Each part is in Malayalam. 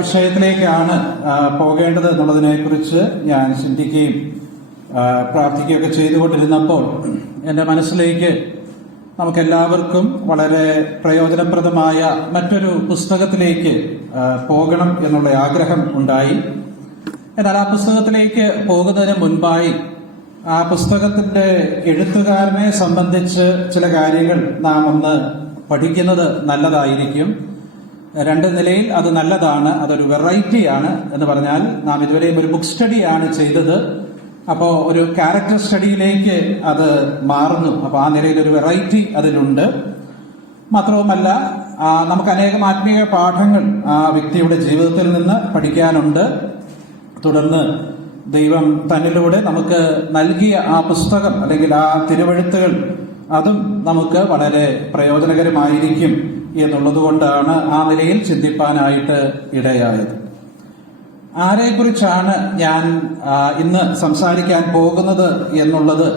വിഷയത്തിലേക്കാണ് പോകേണ്ടത് എന്നുള്ളതിനെ കുറിച്ച് ഞാൻ ചിന്തിക്കുകയും പ്രാർത്ഥിക്കുകയൊക്കെ ചെയ്തുകൊണ്ടിരുന്നപ്പോൾ എൻ്റെ മനസ്സിലേക്ക് നമുക്കെല്ലാവർക്കും വളരെ പ്രയോജനപ്രദമായ മറ്റൊരു പുസ്തകത്തിലേക്ക് പോകണം എന്നുള്ള ആഗ്രഹം ഉണ്ടായി. എന്നാൽ ആ പുസ്തകത്തിലേക്ക് പോകുന്നതിന് മുൻപായി ആ പുസ്തകത്തിന്റെ എഴുത്തുകാരനെ സംബന്ധിച്ച് ചില കാര്യങ്ങൾ നാം ഒന്ന് പഠിക്കുന്നത് നല്ലതായിരിക്കും. രണ്ട് നിലയിൽ അത് നല്ലതാണ്. അതൊരു വെറൈറ്റിയാണ് എന്ന് പറഞ്ഞാൽ നാം ഇതുവരെയും ഒരു ബുക്ക് സ്റ്റഡിയാണ് ചെയ്തത്. അപ്പോൾ ഒരു ക്യാരക്ടർ സ്റ്റഡിയിലേക്ക് അത് മാറുന്നു. അപ്പോൾ ആ നിലയിൽ ഒരു വെറൈറ്റി അതിലുണ്ട്. മാത്രവുമല്ല നമുക്ക് അനേകം ആത്മീയ പാഠങ്ങൾ ആ വ്യക്തിയുടെ ജീവിതത്തിൽ നിന്ന് പഠിക്കാനുണ്ട്. തുടർന്ന് ദൈവം തന്നിലൂടെ നമുക്ക് നൽകിയ ആ പുസ്തകം അല്ലെങ്കിൽ ആ തിരുവെഴുത്തുകൾ അതും നമുക്ക് വളരെ പ്രയോജനകരമായിരിക്കും എന്നുള്ളതുകൊണ്ടാണ് ആ നിലയിൽ ചിന്തിപ്പാനായിട്ട് ഇടയായത്. ആരെക്കുറിച്ചാണ് ഞാൻ ഇന്ന് സംസാരിക്കാൻ പോകുന്നത് എന്നുള്ളത്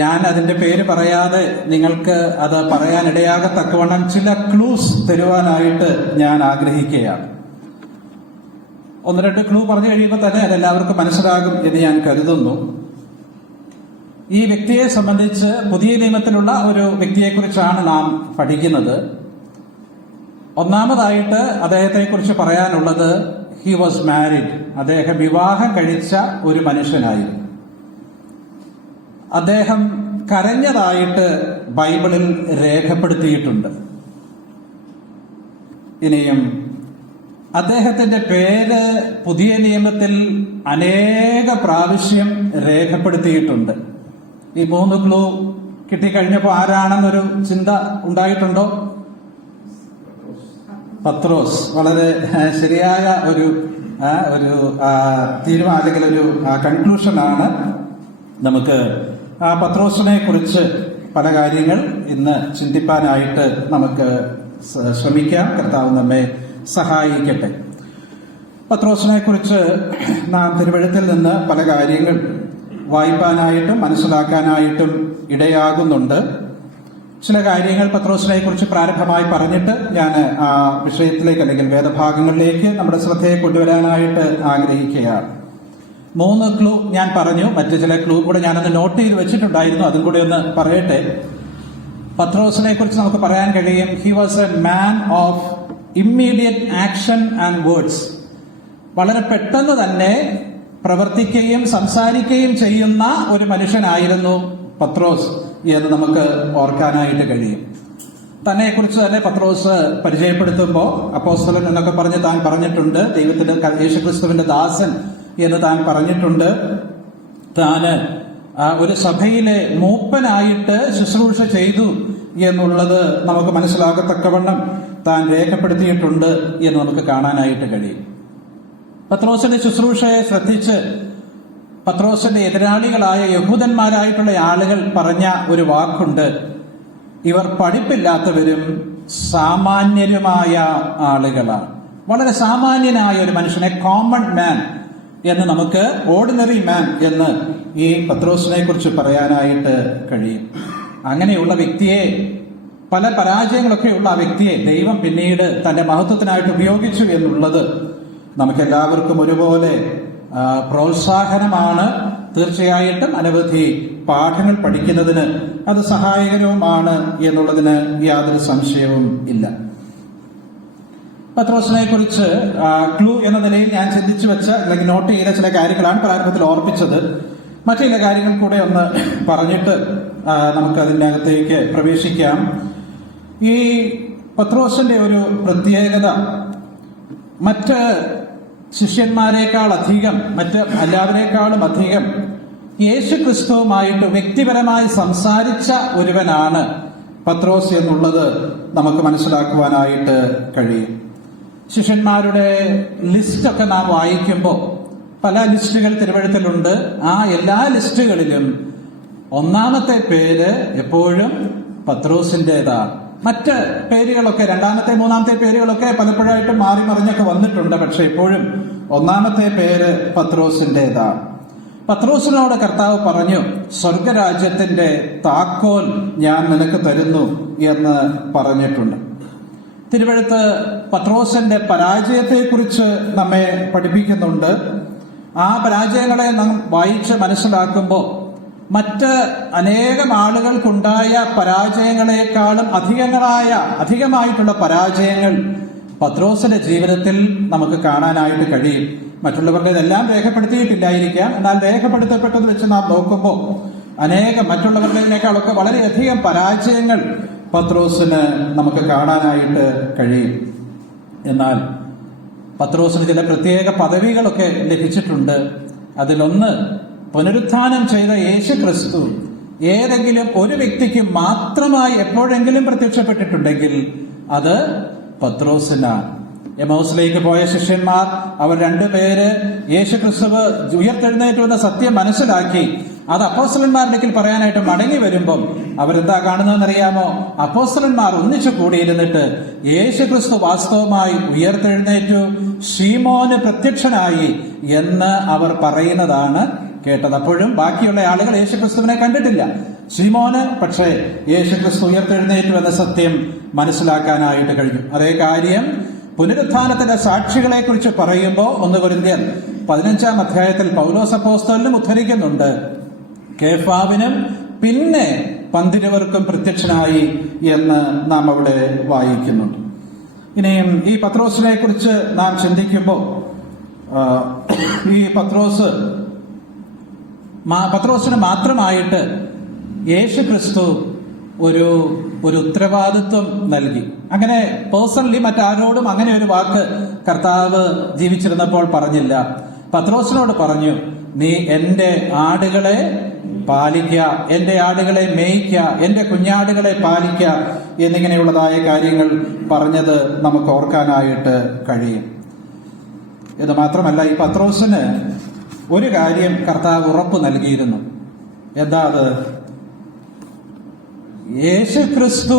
ഞാൻ അതിന്റെ പേര് പറയാതെ നിങ്ങൾക്ക് അത് പറയാനിടയാകത്തക്കവണ്ണം ചില ക്ലൂസ് തരുവാനായിട്ട് ഞാൻ ആഗ്രഹിക്കുകയാണ്. ഒന്ന് രണ്ട് ക്ലൂ പറഞ്ഞു കഴിയുമ്പോൾ തന്നെ അതെല്ലാവർക്കും മനസ്സിലാകും എന്ന് ഞാൻ കരുതുന്നു. ഈ വ്യക്തിയെ സംബന്ധിച്ച് പുതിയ നിയമത്തിലുള്ള ഒരു വ്യക്തിയെക്കുറിച്ചാണ് നാം പഠിക്കുന്നത്. ഒന്നാമതായിട്ട് അദ്ദേഹത്തെക്കുറിച്ച് പറയാനുള്ളത് ഹി വാസ് മാരിഡ്. അദ്ദേഹം വിവാഹം കഴിച്ച ഒരു മനുഷ്യനായിരുന്നു. അദ്ദേഹം കരഞ്ഞതായിട്ട് ബൈബിളിൽ രേഖപ്പെടുത്തിയിട്ടുണ്ട്. ഇനിയും അദ്ദേഹത്തിന്റെ പേര് പുതിയ നിയമത്തിൽ അനേക പ്രാവശ്യം രേഖപ്പെടുത്തിയിട്ടുണ്ട്. ഈ മൂന്ന് ക്ലൂ കിട്ടിക്കഴിഞ്ഞപ്പോൾ ആരാണെന്നൊരു ചിന്ത ഉണ്ടായിട്ടുണ്ടോ? പത്രോസ്. വളരെ ശരിയായ ഒരു തീരുമാനം അല്ലെങ്കിൽ ഒരു കൺക്ലൂഷനാണ്. നമുക്ക് ആ പത്രോസിനെ കുറിച്ച് പല കാര്യങ്ങൾ ഇന്ന് ചിന്തിപ്പാനായിട്ട് നമുക്ക് ശ്രമിക്കാം. കർത്താവ് നമ്മെ സഹായിക്കട്ടെ. പത്രോസിനെ കുറിച്ച് നാം തിരുവെഴുത്തിൽ നിന്ന് പല കാര്യങ്ങൾ വായിപ്പാനായിട്ടും മനസ്സിലാക്കാനായിട്ടും ഇടയാകുന്നുണ്ട്. ചില കാര്യങ്ങൾ പത്രോസിനെ കുറിച്ച് പ്രാരംഭമായി പറഞ്ഞിട്ട് ഞാൻ ആ വിഷയത്തിലേക്ക് അല്ലെങ്കിൽ വേദഭാഗങ്ങളിലേക്ക് നമ്മുടെ ശ്രദ്ധയെ കൊണ്ടുവരാനായിട്ട് ആഗ്രഹിക്കുകയാണ്. 3 ക്ലൂ ഞാൻ പറഞ്ഞു. മറ്റു ചില ക്ലൂ കൂടെ ഞാനൊന്ന് നോട്ട് ചെയ്ത് വെച്ചിട്ടുണ്ടായിരുന്നു. അതും കൂടെ ഒന്ന് പറയട്ടെ. പത്രോസിനെ കുറിച്ച് നമുക്ക് പറയാൻ കഴിയും, he was a man of immediate action and words. വളരെ പെട്ടെന്ന് തന്നെ പ്രവർത്തിക്കുകയും സംസാരിക്കുകയും ചെയ്യുന്ന ഒരു മനുഷ്യനായിരുന്നു പത്രോസ് എന്ന് നമുക്ക് ഓർക്കാനായിട്ട് കഴിയും. തന്നെക്കുറിച്ച് തന്നെ പത്രോസ് പരിചയപ്പെടുത്തുമ്പോൾ അപ്പോസ്തലൻ എന്നൊക്കെ പറഞ്ഞ് താൻ പറഞ്ഞിട്ടുണ്ട്. ദൈവത്തിന്റെ യേശുക്രിസ്തുവിന്റെ ദാസൻ എന്ന് താൻ പറഞ്ഞിട്ടുണ്ട്. താന് ഒരു സഭയിലെ മൂപ്പനായിട്ട് ശുശ്രൂഷ ചെയ്തു എന്നുള്ളത് നമുക്ക് മനസ്സിലാകത്തക്കവണ്ണം താൻ രേഖപ്പെടുത്തിയിട്ടുണ്ട് എന്ന് നമുക്ക് കാണാനായിട്ട് കഴിയും. പത്രോസിന്റെ ശുശ്രൂഷയെ ശ്രദ്ധിച്ച് പത്രോസിന്റെ എതിരാളികളായ യഹൂദന്മാരായിട്ടുള്ള ആളുകൾ പറഞ്ഞ ഒരു വാക്കുണ്ട്, ഇവർ പഠിപ്പില്ലാത്തവരും സാമാന്യരുമായ ആളുകളാണ്. വളരെ സാമാന്യനായ ഒരു മനുഷ്യനെ കോമൺ മാൻ എന്ന് നമുക്ക്, ഓർഡിനറി മാൻ എന്ന് ഈ പത്രോസിനെ കുറിച്ച് പറയാനായിട്ട് കഴിയും. അങ്ങനെയുള്ള വ്യക്തിയെ, പല പരാജയങ്ങളൊക്കെ ഉള്ള ആ വ്യക്തിയെ ദൈവം പിന്നീട് തന്റെ മഹത്വത്തിനായിട്ട് ഉപയോഗിച്ചു എന്നുള്ളത് നമുക്കെല്ലാവർക്കും ഒരുപോലെ പ്രോത്സാഹനമാണ്. തീർച്ചയായിട്ടും അനവധി പാഠങ്ങൾ പഠിക്കുന്നതിന് അത് സഹായകരവുമാണ് എന്നുള്ളതിന് യാതൊരു സംശയവും ഇല്ല. പത്രോസിനെ കുറിച്ച് ക്ലൂ എന്ന നിലയിൽ ഞാൻ ചിന്തിച്ചു വെച്ച അല്ലെങ്കിൽ നോട്ട് ചെയ്ത ചില കാര്യങ്ങളാണ് പ്രാരംഭത്തിൽ ഓർപ്പിച്ചത്. മറ്റു ചില കാര്യങ്ങൾ കൂടെ ഒന്ന് പറഞ്ഞിട്ട് നമുക്ക് അതിൻ്റെ അകത്തേക്ക് പ്രവേശിക്കാം. ഈ പത്രോസിന്റെ ഒരു പ്രത്യേകത മറ്റ് ശിഷ്യന്മാരെക്കാൾ അധികം, മറ്റ് എല്ലാവരെക്കാളും അധികം യേശു ക്രിസ്തുവുമായിട്ട് വ്യക്തിപരമായി സംസാരിച്ച ഒരുവനാണ് പത്രോസ് എന്നുള്ളത് നമുക്ക് മനസ്സിലാക്കുവാനായിട്ട് കഴിയും. ശിഷ്യന്മാരുടെ ലിസ്റ്റൊക്കെ നാം വായിക്കുമ്പോൾ പല ലിസ്റ്റുകൾ തിരുവെഴുത്തിലുണ്ട്. ആ എല്ലാ ലിസ്റ്റുകളിലും ഒന്നാമത്തെ പേര് എപ്പോഴും പത്രോസിൻ്റെതാണ്. മറ്റ് പേരുകളൊക്കെ, രണ്ടാമത്തെ മൂന്നാമത്തെ പേരുകളൊക്കെ പലപ്പോഴായിട്ട് മാറി മറിഞ്ഞൊക്കെ വന്നിട്ടുണ്ട്. പക്ഷെ എപ്പോഴും ഒന്നാമത്തെ പേര് പത്രോസിൻ്റെതാണ്. പത്രോസിനോട് കർത്താവ് പറഞ്ഞു, സ്വർഗരാജ്യത്തിന്റെ താക്കോൽ ഞാൻ നിനക്ക് തരുന്നു എന്ന് പറഞ്ഞിട്ടുണ്ട്. തിരുവെഴുത്ത് പത്രോസിന്റെ പരാജയത്തെക്കുറിച്ച് നമ്മെ പഠിപ്പിക്കുന്നുണ്ട്. ആ പരാജയങ്ങളെ നാം വായിച്ച് മനസ്സിലാക്കുമ്പോൾ മറ്റ് അനേകം ആളുകൾക്കുണ്ടായ പരാജയങ്ങളെക്കാളും അധികമായിട്ടുള്ള പരാജയങ്ങൾ പത്രോസിന്റെ ജീവിതത്തിൽ നമുക്ക് കാണാനായിട്ട് കഴിയും. മറ്റുള്ളവരുടെ ഇതെല്ലാം രേഖപ്പെടുത്തിയിട്ടില്ലായിരിക്കാം, എന്നാൽ രേഖപ്പെടുത്തപ്പെട്ടത് വെച്ച് നാം നോക്കുമ്പോൾ മറ്റുള്ളവരുടേതിനേക്കാളൊക്കെ വളരെയധികം പരാജയങ്ങൾ പത്രോസിന് നമുക്ക് കാണാനായിട്ട് കഴിയും. എന്നാൽ പത്രോസിന് ചില പ്രത്യേക പദവികളൊക്കെ ലഭിച്ചിട്ടുണ്ട്. അതിലൊന്ന്, പുനരുത്ഥാനം ചെയ്ത യേശു ക്രിസ്തു ഏതെങ്കിലും ഒരു വ്യക്തിക്ക് മാത്രമായി എപ്പോഴെങ്കിലും പ്രത്യക്ഷപ്പെട്ടിട്ടുണ്ടെങ്കിൽ അത് പത്രോസിനാണ്. എമൗസിലേക്ക് പോയ ശിഷ്യന്മാർ, അവർ രണ്ടുപേര് യേശു ക്രിസ്തു ഉയർത്തെഴുന്നേറ്റു എന്ന സത്യം മനസ്സിലാക്കി അത് അപ്പോസ്തലന്മാരുടെ പറയാനായിട്ട് മടങ്ങി വരുമ്പം അവരെന്താ കാണുന്നതെന്നറിയാമോ? അപ്പോസ്തലന്മാർ ഒന്നിച്ചു കൂടിയിരുന്നിട്ട് യേശു ക്രിസ്തു വാസ്തവമായി ഉയർത്തെഴുന്നേറ്റു, ശീമോന് പ്രത്യക്ഷനായി എന്ന് അവർ പറയുന്നതാണ് കേട്ടത്. അപ്പോഴും ബാക്കിയുള്ള ആളുകൾ യേശുക്രിസ്തുവിനെ കണ്ടിട്ടില്ല. ശീമോന് പക്ഷേ യേശുക്രിസ്തു ഉയർത്തെഴുന്നേറ്റു എന്ന സത്യം മനസ്സിലാക്കാനായിട്ട് കഴിഞ്ഞു. അതേ കാര്യം പുനരുത്ഥാനത്തിന്റെ സാക്ഷികളെ കുറിച്ച് പറയുമ്പോൾ 1 കൊരിന്ത്യർ 15-ാം അധ്യായത്തിൽ പൗലോസ് അപ്പോസ്തലനും ഉദ്ധരിക്കുന്നുണ്ട്. കേഫാവിനും പിന്നെ 12 പ്രത്യക്ഷനായി എന്ന് നാം അവിടെ വായിക്കുന്നുണ്ട്. ഇനിയും ഈ പത്രോസിനെ കുറിച്ച് നാം ചിന്തിക്കുമ്പോൾ ഈ പത്രോസിന് മാത്രമായിട്ട് യേശു ക്രിസ്തു ഒരു ഉത്തരവാദിത്വം നൽകി. അങ്ങനെ പേഴ്സണലി മറ്റാരോടും അങ്ങനെ ഒരു വാക്ക് കർത്താവ് ജീവിച്ചിരുന്നപ്പോൾ പറഞ്ഞില്ല. പത്രോസിനോട് പറഞ്ഞു, നീ എന്റെ ആടുകളെ പാലിക്കുക, എന്റെ ആടുകളെ മേയ്ക്കുക, എന്റെ കുഞ്ഞാടുകളെ പാലിക്കുക എന്നിങ്ങനെയുള്ളതായ കാര്യങ്ങൾ പറഞ്ഞത് നമുക്ക് ഓർക്കാനായിട്ട് കഴിയും. ഇത് മാത്രമല്ല, ഈ പത്രോസിന് ഒരു കാര്യം കർത്താവ് ഉറപ്പ് നൽകിയിരുന്നു. എന്താ അത്? യേശുക്രിസ്തു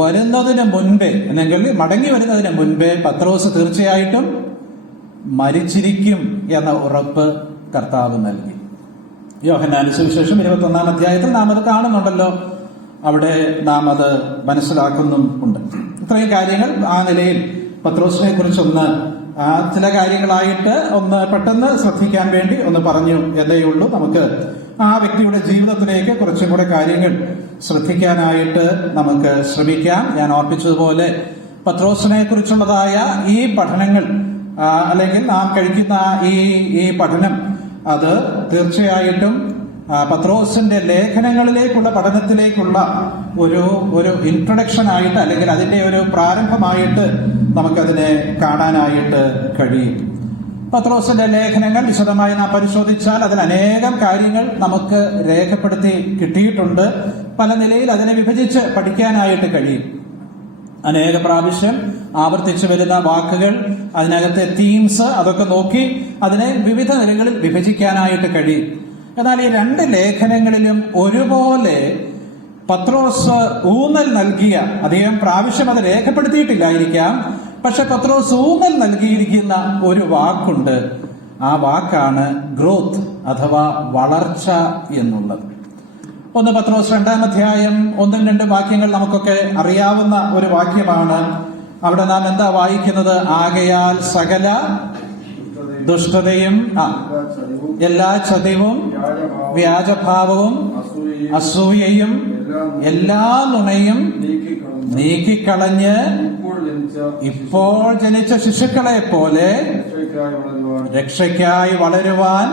വരുന്നതിന് മുൻപേ, അല്ലെങ്കിൽ മടങ്ങി വരുന്നതിന് മുൻപേ പത്രോസ് തീർച്ചയായിട്ടും മരിച്ചിരിക്കും എന്ന ഉറപ്പ് കർത്താവ് നൽകി. യോഹന്നാന്റെ സുവിശേഷം 21-ാം അധ്യായത്തിൽ നാം അത് കാണുന്നുണ്ടല്ലോ. അവിടെ നാം അത് മനസ്സിലാക്കുന്നുമുണ്ട്. ഇത്രയും കാര്യങ്ങൾ ആ നിലയിൽ പത്രോസിനെ കുറിച്ചൊന്ന് ചില കാര്യങ്ങളായിട്ട് ഒന്ന് പെട്ടെന്ന് ശ്രദ്ധിക്കാൻ വേണ്ടി ഒന്ന് പറഞ്ഞു എന്നേ ഉള്ളൂ. നമുക്ക് ആ വ്യക്തിയുടെ ജീവിതത്തിലേക്ക് കുറച്ചും കൂടെ കാര്യങ്ങൾ ശ്രദ്ധിക്കാനായിട്ട് നമുക്ക് ശ്രമിക്കാം. ഞാൻ ഓർപ്പിച്ചതുപോലെ പത്രോസിനെ കുറിച്ചുള്ളതായ ഈ പഠനങ്ങൾ അല്ലെങ്കിൽ നാം കഴിക്കുന്ന ഈ പഠനം അത് തീർച്ചയായിട്ടും പത്രോസിന്റെ ലേഖനങ്ങളിലേക്കുള്ള പഠനത്തിലേക്കുള്ള ഒരു ഇൻട്രൊഡക്ഷൻ ആയിട്ട്, അല്ലെങ്കിൽ അതിന്റെ ഒരു പ്രാരംഭമായിട്ട് നമുക്കതിനെ കാണാനായിട്ട് കഴിയും. പത്രോസിന്റെ ലേഖനങ്ങൾ വിശദമായി നാം പരിശോധിച്ചാൽ അതിൽ അനേകം കാര്യങ്ങൾ നമുക്ക് രേഖപ്പെടുത്തി കിട്ടിയിട്ടുണ്ട്. പല നിലയിൽ അതിനെ വിഭജിച്ച് പഠിക്കാനായിട്ട് കഴിയും. അനേക പ്രാവശ്യം ആവർത്തിച്ചു വരുന്ന വാക്കുകൾ, അതിനകത്തെ തീംസ്, അതൊക്കെ നോക്കി അതിനെ വിവിധ നിലകളിൽ വിഭജിക്കാനായിട്ട് കഴിയും. എന്നാൽ ഈ 2 ലേഖനങ്ങളിലും ഒരുപോലെ പത്രോസ് ഊന്നൽ നൽകിയ, അധികം പ്രാവശ്യം അത് രേഖപ്പെടുത്തിയിട്ടില്ലായിരിക്കാം, പക്ഷെ പത്രോസ് ൂന്നൽ നൽകിയിരിക്കുന്ന ഒരു വാക്കുണ്ട്. ആ വാക്കാണ് ഗ്രോത്ത് അഥവാ വളർച്ച എന്നുള്ളത്. 1 പത്രോസ് 2-ാം അധ്യായം 1-2 വാക്യങ്ങൾ നമുക്കൊക്കെ അറിയാവുന്ന ഒരു വാക്യമാണ്. അവിടെ നാം എന്താ വായിക്കുന്നത്? ആകയാൽ സകല ദുഷ്ടതയും, എല്ലാ ചതിവും, വ്യാജഭാവവും, അസൂയയും, എല്ലാ നുണയും നീക്കിക്കളഞ്ഞ് ഇപ്പോൾ ജനിച്ച ശിശുക്കളെ പോലെ രക്ഷയ്ക്കായി വളരുവാൻ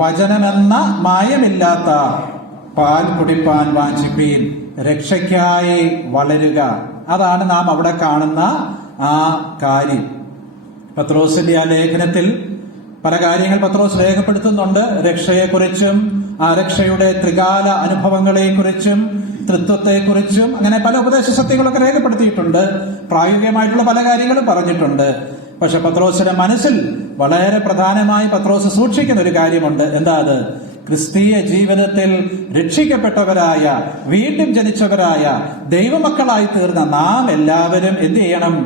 വചനമെന്ന മായമില്ലാത്ത പാൽ കുടിപ്പാൻ വാഞ്ചിപ്പീൻ. രക്ഷയ്ക്കായി വളരുക, അതാണ് നാം അവിടെ കാണുന്ന ആ കാര്യം. പത്രോസിന്റെ ആ ലേഖനത്തിൽ പല കാര്യങ്ങൾ പത്രോസ് രേഖപ്പെടുത്തുന്നുണ്ട്. രക്ഷയെക്കുറിച്ചും ആ രക്ഷയുടെ ത്രികാല അനുഭവങ്ങളെക്കുറിച്ചും തൃത്വത്തെക്കുറിച്ചും അങ്ങനെ പല ഉപദേശ സത്യങ്ങളൊക്കെ രേഖപ്പെടുത്തിയിട്ടുണ്ട്. പ്രായോഗികമായിട്ടുള്ള പല കാര്യങ്ങളും പറഞ്ഞിട്ടുണ്ട്. പക്ഷെ പത്രോസിന്റെ മനസ്സിൽ വളരെ പ്രധാനമായി പത്രോസ് സൂക്ഷിക്കുന്ന ഒരു കാര്യമുണ്ട്. എന്താ അത്? ക്രിസ്തീയ ജീവിതത്തിൽ രക്ഷിക്കപ്പെട്ടവരായ, വീണ്ടും ജനിച്ചവരായ, ദൈവമക്കളായി തീർന്ന നാം എല്ലാവരും എന്ത് ചെയ്യണം?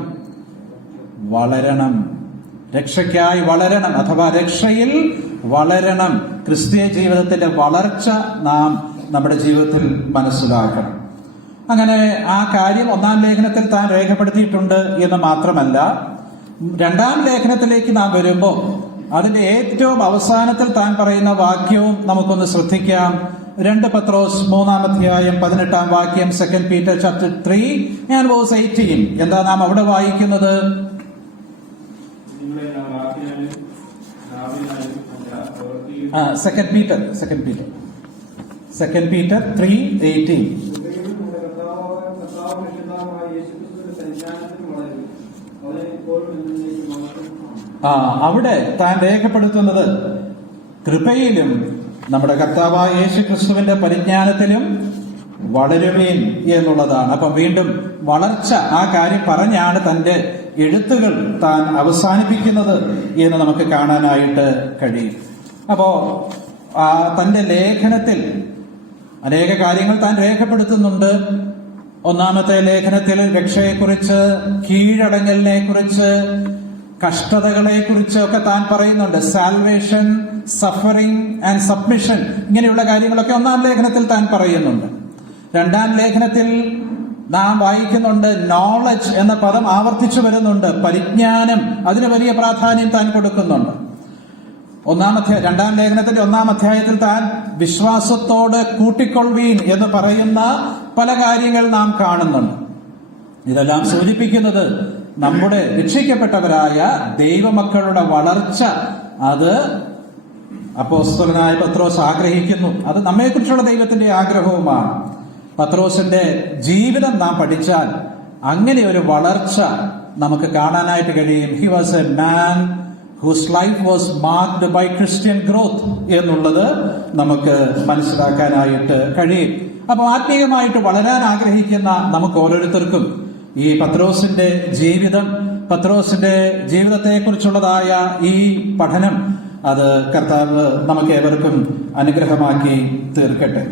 വളരണം. രക്ഷയ്ക്കായി വളരണം, അഥവാ രക്ഷയിൽ വളരണം. ക്രിസ്തീയ ജീവിതത്തിന്റെ വളർച്ച നാം നമ്മുടെ ജീവിതത്തിൽ മനസ്സിലാക്കണം. അങ്ങനെ ആ കാര്യം 1-ാം ലേഖനത്തിൽ താൻ രേഖപ്പെടുത്തിയിട്ടുണ്ട് എന്ന് മാത്രമല്ല, 2-ാം ലേഖനത്തിലേക്ക് നാം വരുമ്പോൾ അതിന്റെ ഏറ്റവും അവസാനത്തിൽ താൻ പറയുന്ന വാക്യവും നമുക്കൊന്ന് ശ്രദ്ധിക്കാം. 2 പത്രോസ് 3-ാം അധ്യായം 18-ാം വാക്യം, 2 Peter chapter 3 and verse 18. എന്താ നാം അവിടെ വായിക്കുന്നത്? 2 Peter 3:18. അവിടെ താൻ രേഖപ്പെടുത്തുന്നത് കൃപയിലും നമ്മുടെ കർത്താവായ യേശു ക്രിസ്തുവിന്റെ പരിജ്ഞാനത്തിലും വളരുവീൻ എന്നുള്ളതാണ്. അപ്പം വീണ്ടും വളർച്ച, ആ കാര്യം പറഞ്ഞാണ് തന്റെ എഴുത്തുകൾ താൻ അവസാനിപ്പിക്കുന്നത് എന്ന് നമുക്ക് കാണാനായിട്ട് കഴിയും. അപ്പോ തന്റെ ലേഖനത്തിൽ അനേക കാര്യങ്ങൾ താൻ രേഖപ്പെടുത്തുന്നുണ്ട്. 1-ാമത്തെ ലേഖനത്തിൽ രക്ഷയെക്കുറിച്ച്, കീഴടങ്ങലിനെ കുറിച്ച്, കഷ്ടതകളെ കുറിച്ച് ഒക്കെ താൻ പറയുന്നുണ്ട്. സാൽവേഷൻ, സഫറിംഗ് ആൻഡ് സബ്മിഷൻ, ഇങ്ങനെയുള്ള കാര്യങ്ങളൊക്കെ 1-ാം ലേഖനത്തിൽ താൻ പറയുന്നുണ്ട്. 2-ാം ലേഖനത്തിൽ നാം വായിക്കുന്നുണ്ട്, നോളജ് എന്ന പദം ആവർത്തിച്ചു വരുന്നുണ്ട്. പരിജ്ഞാനം, അതിന് വലിയ പ്രാധാന്യം താൻ കൊടുക്കുന്നുണ്ട്. 2-ാം ലേഖനത്തിന്റെ 1-ാം അധ്യായത്തിൽ താൻ വിശ്വാസത്തോട് കൂട്ടിക്കൊള്ളുവീൻ എന്ന് പറയുന്ന പല കാര്യങ്ങൾ നാം കാണുന്നുണ്ട്. ഇതെല്ലാം സൂചിപ്പിക്കുന്നത് നമ്മുടെ രക്ഷിക്കപ്പെട്ടവരായ ദൈവമക്കളുടെ വളർച്ച, അത് അപ്പോസ്തലനായ പത്രോസ് ആഗ്രഹിക്കുന്നു. അത് നമ്മെക്കുറിച്ചുള്ള ദൈവത്തിന്റെ ആഗ്രഹവുമാണ്. പത്രോസിന്റെ ജീവിതം നാം പഠിച്ചാൽ അങ്ങനെ ഒരു വളർച്ച നമുക്ക് കാണാനായിട്ട് കഴിയും. He was a man whose life was marked by Christian growth എന്നുള്ളത് നമുക്ക് മനസ്സിലാക്കാനായിട്ട് കഴിയും. അപ്പൊ ആത്മീയമായിട്ട് വളരാൻ ആഗ്രഹിക്കുന്ന നമുക്ക് ഓരോരുത്തർക്കും ഈ പത്രോസിന്റെ ജീവിതത്തെ കുറിച്ചുള്ളതായ ഈ പഠനം, അത് കർത്താവ് നമുക്ക് ഏവർക്കും അനുഗ്രഹമാക്കി തീർക്കട്ടെ.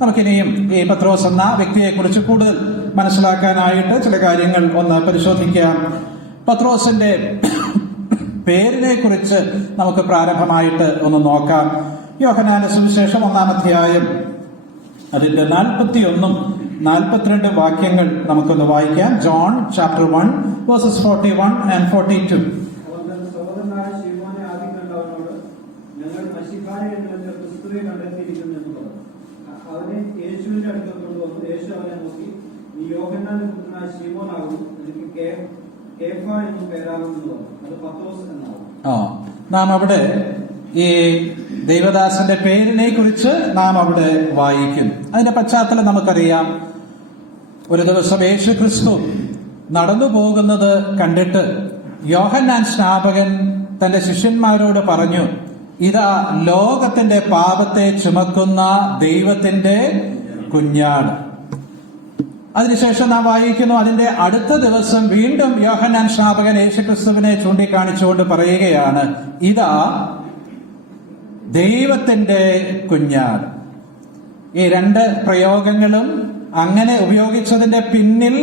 നമുക്കിനിയും ഈ പത്രോസ് എന്ന വ്യക്തിയെ കുറിച്ച് കൂടുതൽ മനസ്സിലാക്കാനായിട്ട് ചില കാര്യങ്ങൾ ഒന്ന് പരിശോധിക്കാം. പത്രോസിന്റെ പേരിനെ കുറിച്ച് നമുക്ക് പ്രാരംഭമായിട്ട് ഒന്ന് നോക്കാം. യോഹന്നാന്റെ സുവിശേഷം 1-ാം അധ്യായം അതിന്റെ 41-42 വാക്യങ്ങൾ നമുക്കൊന്ന് വായിക്കാം. John chapter 1 verses 41 and 42. നാം അവിടെ ഈ ദൈവദാസന്റെ പേരിനെ കുറിച്ച് നാം അവിടെ വായിക്കുന്നു. അതിന്റെ പശ്ചാത്തലം നമുക്കറിയാം. ഒരു ദിവസം യേശു ക്രിസ്തു നടന്നു പോകുന്നത് കണ്ടിട്ട് യോഹന്നാൻ സ്നാപകൻ തന്റെ ശിഷ്യന്മാരോട് പറഞ്ഞു, ഇതാ ലോകത്തിന്റെ പാപത്തെ ചുമക്കുന്ന ദൈവത്തിന്റെ കുഞ്ഞാട്. അതിനുശേഷം നാം വായിക്കുന്നു, അതിന്റെ അടുത്ത ദിവസം വീണ്ടും യോഹന്നാൻ സ്നാപകൻ യേശുക്രിസ്തുവിനെ ചൂണ്ടിക്കാണിച്ചുകൊണ്ട് പറയുകയാണ്, ഇതാ ദൈവത്തിന്റെ കുഞ്ഞാട്. ഈ 2 പ്രയോഗങ്ങളും അങ്ങനെ ഉപയോഗിച്ചതിന്റെ പിന്നിൽ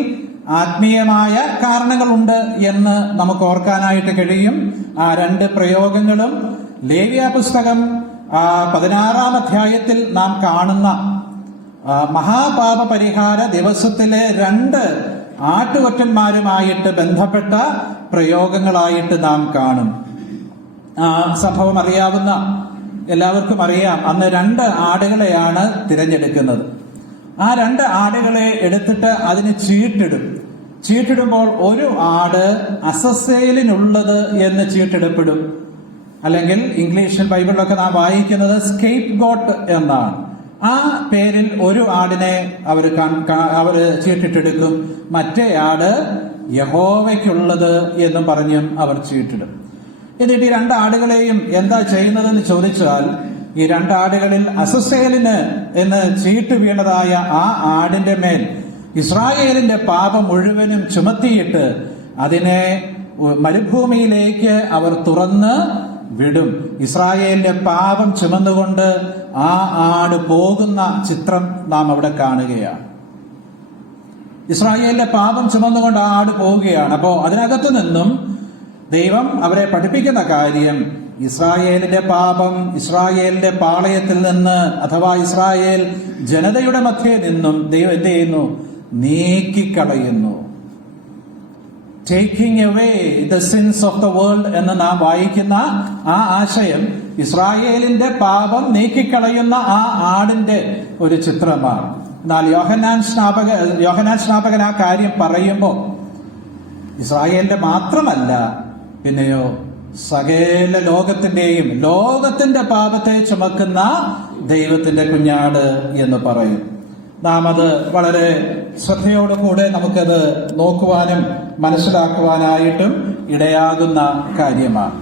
ആത്മീയമായ കാരണങ്ങളുണ്ട് എന്ന് നമുക്ക് ഓർക്കാനായിട്ട് കഴിയും. ആ 2 പ്രയോഗങ്ങളും ലേവ്യ പുസ്തകം 16-ാം അധ്യായത്തിൽ നാം കാണുന്ന മഹാപാപ പരിഹാര ദിവസത്തിലെ 2 ആട്ടുകൊറ്റന്മാരുമായിട്ട് ബന്ധപ്പെട്ട പ്രയോഗങ്ങളായിട്ട് നാം കാണും. ആ സംഭവം അറിയാവുന്ന എല്ലാവർക്കും അറിയാം. അന്ന് 2 ആടുകളെയാണ് തിരഞ്ഞെടുക്കുന്നത്. ആ 2 ആടുകളെ എടുത്തിട്ട് അതിന് ചീട്ടിടുമ്പോൾ ഒരു ആട് അസസ്സേലിനുള്ളത് എന്ന് ചീട്ടിടപ്പെടും. അല്ലെങ്കിൽ ഇംഗ്ലീഷിൽ ബൈബിളിലൊക്കെ നാം വായിക്കുന്നത് സ്കേപ്പ് ഗോട്ട് എന്നാണ്. ആ പേരിൽ ഒരു ആടിനെ അവര് ചീട്ടിട്ടെടുക്കും. മറ്റേ ആട് യഹോവയ്ക്കുള്ളത് എന്നും പറഞ്ഞും അവർ ചീട്ടിടും. എന്നിട്ട് ഈ 2 ആടുകളെയും എന്താ ചെയ്യുന്നതെന്ന് ചോദിച്ചാൽ, ഈ 2 ആടുകളിൽ അസസ്സേലിന് എന്ന് ചീട്ട് വീണതായ ആ ആടിന്റെ മേൽ ഇസ്രായേലിന്റെ പാപം മുഴുവനും ചുമത്തിയിട്ട് അതിനെ മരുഭൂമിയിലേക്ക് അവർ തുറന്ന് വിടും. ഇസ്രായേലിന്റെ പാപം ചുമന്നുകൊണ്ട് ആ ആട് പോകുന്ന ചിത്രം നാം അവിടെ കാണുകയാണ്. ഇസ്രായേലിന്റെ പാപം ചുമന്നുകൊണ്ട് ആ ആട് പോവുകയാണ്. അപ്പോ അതിനകത്തു നിന്നും ദൈവം അവരെ പഠിപ്പിക്കുന്ന കാര്യം, ഇസ്രായേലിന്റെ പാപം ഇസ്രായേലിന്റെ പാളയത്തിൽ നിന്ന്, അഥവാ ഇസ്രായേൽ ജനതയുടെ മധ്യേ നിന്നും ദൈവം എന്ത് ചെയ്യുന്നു? നീക്കിക്കളയുന്നു. Taking away the sins of the world എന്ന് നാം വായിക്കുന്ന ആ ആശയം ഇസ്രായേലിന്റെ പാപം നീക്കിക്കളയുന്ന ആ ആടിന്റെ ഒരു ചിത്രമാണ്. എന്നാൽ യോഹന്നാൻ സ്നാപകൻ ആ കാര്യം പറയുമ്പോൾ ഇസ്രായേലിന്റെ മാത്രമല്ല, പിന്നെയോ സകല ലോകത്തിന്റെ പാപത്തെ ചുമക്കുന്ന ദൈവത്തിന്റെ കുഞ്ഞാട് എന്ന് പറയും. നാം അത് വളരെ ശ്രദ്ധയോടുകൂടെ നമുക്കത് നോക്കുവാനും മനസ്സിലാക്കുവാനായിട്ടും ഇടയാകുന്ന കാര്യമാണ്.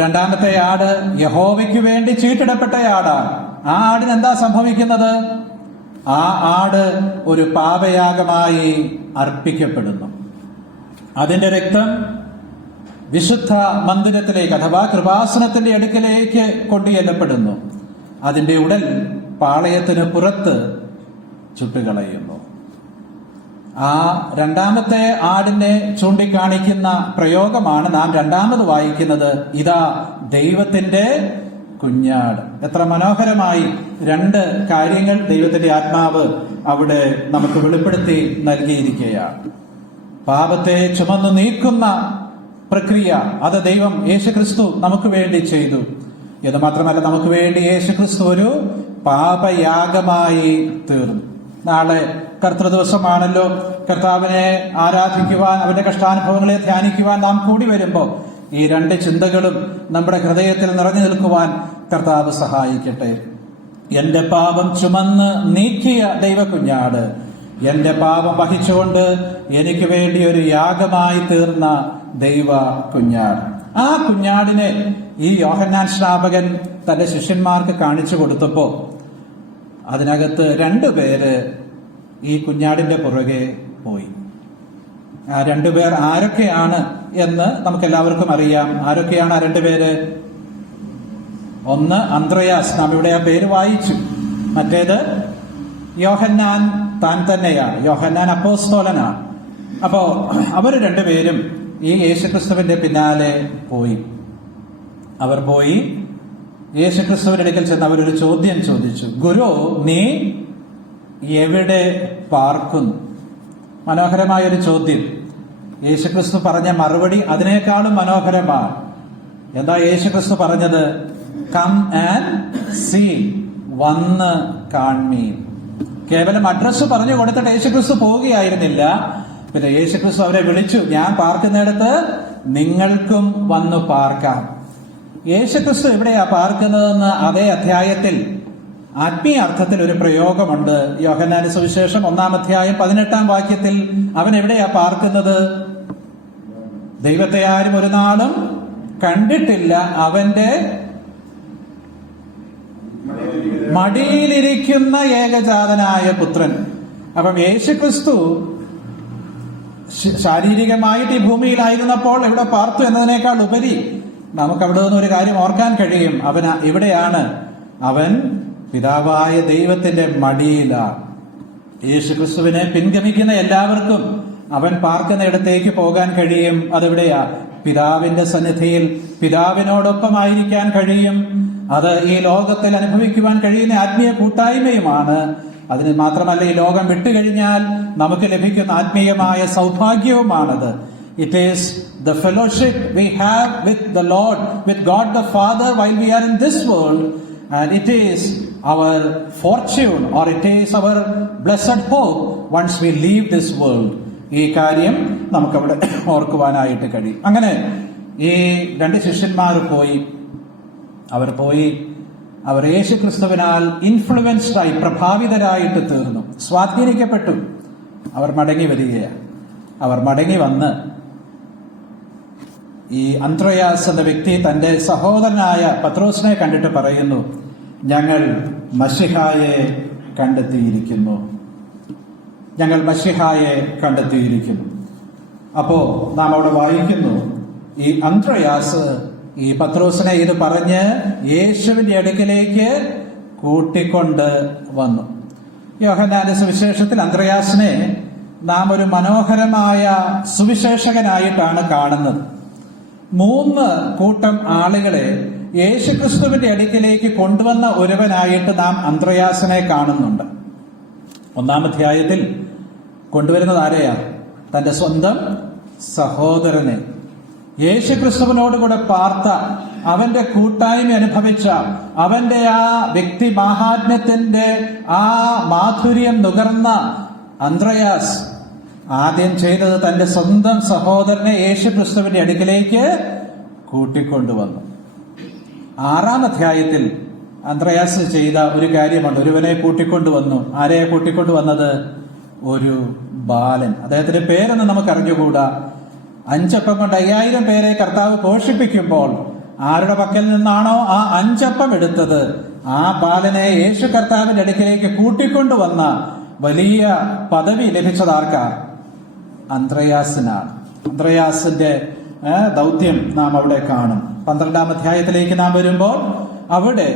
രണ്ടാമത്തെ ആട് യഹോവയ്ക്ക് വേണ്ടി ചീട്ടിടപ്പെട്ട ആടാണ്. ആ ആടിന് എന്താ സംഭവിക്കുന്നത്? ആ ആട് ഒരു പാപയാഗമായി അർപ്പിക്കപ്പെടുന്നു. അതിന്റെ രക്തം വിശുദ്ധ മന്ദിരത്തിലേക്ക് അഥവാ കൃപാസനത്തിന്റെ അടുക്കലേക്ക് കൊണ്ടുചെല്ലപ്പെടുന്നു. അതിന്റെ ഉടൽ പാളയത്തിന് പുറത്ത് ചുട്ടുകളയുന്നു. ആ രണ്ടാമത്തെ ആടിനെ ചൂണ്ടിക്കാണിക്കുന്ന പ്രയോഗമാണ് നാം രണ്ടാമത് വായിക്കുന്നത്. ഇതാ ദൈവത്തിന്റെ കുഞ്ഞാട്. എത്ര മനോഹരമായി രണ്ട് കാര്യങ്ങൾ ദൈവത്തിന്റെ ആത്മാവ് അവിടെ നമുക്ക് വെളിപ്പെടുത്തി നൽകിയിരിക്കുകയാണ്. പാപത്തെ ചുമന്നു നീക്കുന്ന പ്രക്രിയ അത് ദൈവം യേശുക്രിസ്തു നമുക്ക് വേണ്ടി ചെയ്തു. ഇത് മാത്രമല്ല, നമുക്ക് വേണ്ടി യേശുക്രിസ്തു ഒരു പാപയാഗമായി തീർന്നു. നാളെ കർത്തൃദിവസമാണല്ലോ. കർത്താവിനെ ആരാധിക്കുവാൻ, അവന്റെ കഷ്ടാനുഭവങ്ങളെ ധ്യാനിക്കുവാൻ നാം കൂടി വരുമ്പോൾ ഈ രണ്ട് ചിന്തകളും നമ്മുടെ ഹൃദയത്തിൽ നിറഞ്ഞു നിൽക്കുവാൻ കർത്താവ് സഹായിക്കട്ടെ. എന്റെ പാപം ചുമന്ന് നീക്കിയ ദൈവകുഞ്ഞാട്, എന്റെ പാപം വഹിച്ചുകൊണ്ട് എനിക്ക് വേണ്ടി ഒരു യാഗമായി തീർന്ന ദൈവ കുഞ്ഞാട്. ആ കുഞ്ഞാടിനെ ഈ യോഹന്നാൻ സ്നാപകൻ തന്റെ ശിഷ്യന്മാർക്ക് കാണിച്ചു കൊടുത്തപ്പോ അതിനകത്ത് രണ്ടുപേര് ഈ കുഞ്ഞാടിന്റെ പുറകെ പോയി. ആ രണ്ടുപേർ ആരൊക്കെയാണ് എന്ന് നമുക്ക് എല്ലാവർക്കും അറിയാം. ആരൊക്കെയാണ് ആ രണ്ടുപേര്? ഒന്ന് അന്ത്രയാസ്, നാം ഇവിടെ ആ പേര് വായിച്ചു. മറ്റേത് യോഹന്നാൻ താൻ തന്നെയാണ്, യോഹന്നാൻ അപ്പോസ്തോലനാണ്. അപ്പോ അവർ രണ്ടുപേരും ഈ യേശുക്രിസ്തുവിന്റെ പിന്നാലെ പോയി. അവർ പോയി യേശുക്രിസ്തുവിന്റെ അടുക്കൽ ചെന്ന് അവരൊരു ചോദ്യം ചോദിച്ചു. ഗുരു, നീ എവിടെ പാർക്കുന്നു? മനോഹരമായൊരു ചോദ്യം. യേശുക്രിസ്തു പറഞ്ഞ മറുപടി അതിനേക്കാളും മനോഹരമാണ്. എന്താ യേശുക്രിസ്തു പറഞ്ഞത്? കം ആൻഡ് സീ, വന്ന് കാൺമീൻ. കേവലം അഡ്രസ് പറഞ്ഞു കൊടുത്തിട്ട് യേശുക്രിസ്തു പോവുകയായിരുന്നില്ല. പിന്നെ യേശുക്രിസ്തു അവരെ വിളിച്ചു, ഞാൻ പാർക്കുന്നിടത്ത് നിങ്ങൾക്കും വന്നു പാർക്കാം. യേശുക്രിസ്തു എവിടെയാ പാർക്കുന്നതെന്ന് അതേ അധ്യായത്തിൽ ആത്മീയ അർത്ഥത്തിൽ ഒരു പ്രയോഗമുണ്ട്. യോഹന്നാന്റെ സുവിശേഷം 1-ാം അധ്യായം 18-ാം വാക്യത്തിൽ അവൻ എവിടെയാ പാർക്കുന്നത്? ദൈവത്തെ ആരും ഒരു നാളും കണ്ടിട്ടില്ല, അവന്റെ മടിയിലിരിക്കുന്ന ഏകജാതനായ പുത്രൻ. അപ്പം യേശുക്രിസ്തു ശാരീരികമായിട്ട് ഈ ഭൂമിയിലായിരുന്നപ്പോൾ എവിടെ പാർത്തു എന്നതിനേക്കാൾ ഉപരി നമുക്ക് അവിടെ നിന്ന് ഒരു കാര്യം ഓർക്കാൻ കഴിയും. അവൻ എവിടെയാണ്? അവൻ പിതാവായ ദൈവത്തിന്റെ മടിയിലാണ്. യേശുക്രിസ്തുവിനെ പിൻഗമിക്കുന്ന എല്ലാവർക്കും അവൻ പാർക്കുന്ന ഇടത്തേക്ക് പോകാൻ കഴിയും. അതെവിടെയാ? പിതാവിന്റെ സന്നിധിയിൽ പിതാവിനോടൊപ്പമായിരിക്കാൻ കഴിയും. അത് ഈ ലോകത്തിൽ അനുഭവിക്കുവാൻ കഴിയുന്ന ആത്മീയ കൂട്ടായ്മയുമാണ്. അതിന് മാത്രമല്ല, ഈ ലോകം വിട്ടുകഴിഞ്ഞാൽ നമുക്ക് ലഭിക്കുന്ന ആത്മീയമായ സൗഭാഗ്യവുമാണത്. It is the fellowship we have with the Lord, with God the Father while we are in this world, and it is our fortune or it is our blessed hope once we leave this world. ഈ കാര്യം നമുക്കവിടെ ഓർക്കുവാനായിട്ട് കഴിയും. അങ്ങനെ ഈ രണ്ട് ശിഷ്യന്മാർ പോയി. അവർ യേശുക്രിസ്തുവിനാൽ ഇൻഫ്ലുവൻസ്ഡായി, പ്രഭാവിതരായിട്ട് തീർന്നു, സ്വാധീനിക്കപ്പെട്ടു. അവർ മടങ്ങി വരികയാണ്. അവർ മടങ്ങി വന്ന് ഈ അന്ത്രയാസ് എന്ന വ്യക്തി തന്റെ സഹോദരനായ പത്രോസിനെ കണ്ടിട്ട് പറയുന്നു, ഞങ്ങൾ മശിഹായെ കണ്ടെത്തിയിരിക്കുന്നു. അപ്പോ നാം അവിടെ വായിക്കുന്നു, ഈ അന്ത്രയാസ് ഈ പത്രോസിനെ ഇത് പറഞ്ഞ് യേശുവിന്റെ അടുക്കിലേക്ക് കൂട്ടിക്കൊണ്ട് വന്നു. യോഹന്നാന്റെ സുവിശേഷത്തിൽ അന്ത്രയാസിനെ നാം ഒരു മനോഹരമായ സുവിശേഷകനായിട്ടാണ് കാണുന്നത്. 3 കൂട്ടം ആളുകളെ യേശുക്രിസ്തുവിന്റെ അടുക്കിലേക്ക് കൊണ്ടുവന്ന ഒരുവനായിട്ട് നാം അന്ത്രയാസിനെ കാണുന്നുണ്ട്. 1-ാം അധ്യായത്തിൽ കൊണ്ടുവരുന്നത് ആരെയാ? തന്റെ സ്വന്തം സഹോദരനെ, യേശുക്രിസ്തുവിനോടുകൂടെ പാർത്ത, അവന്റെ കൂട്ടായ്മ അനുഭവിച്ച, അവന്റെ ആ വ്യക്തി മാഹാത്മ്യത്തിന്റെ ആ മാധുര്യം നുകർന്ന അന്ത്രയാസ് ആദ്യം ചെയ്തത് തന്റെ സ്വന്തം സഹോദരനെ യേശുക്രിസ്തുവിന്റെ അടുക്കിലേക്ക് കൂട്ടിക്കൊണ്ടുവന്നു. 6-ാം അധ്യായത്തിൽ അന്ത്രയാസ് ചെയ്ത ഒരു കാര്യമാണ്. ഒരുവനെ കൂട്ടിക്കൊണ്ടുവന്നു. ആരെയാ കൂട്ടിക്കൊണ്ടുവന്നത്? ഒരു ബാലൻ. അദ്ദേഹത്തിന്റെ പേരൊന്നും നമുക്ക് അറിഞ്ഞുകൂടാ. 5 അപ്പം കൊണ്ട് 5000 പേരെ കർത്താവ് പോഷിപ്പിക്കുമ്പോൾ ആരുടെ പക്കൽ നിന്നാണോ ആ 5 അപ്പം എടുത്തത്, ആ ബാലനെ യേശു കർത്താവിന്റെ അടുക്കിലേക്ക് കൂട്ടിക്കൊണ്ടുവന്ന വലിയ പദവി ലഭിച്ചതാർക്കാ? അന്ത്രയാസിനാണ്. അന്ത്രയാസിന്റെ ദൗത്യം നാം അവിടെ കാണും. 12-ാം അധ്യായത്തിലേക്ക് നാം വരുമ്പോൾ അവിടെ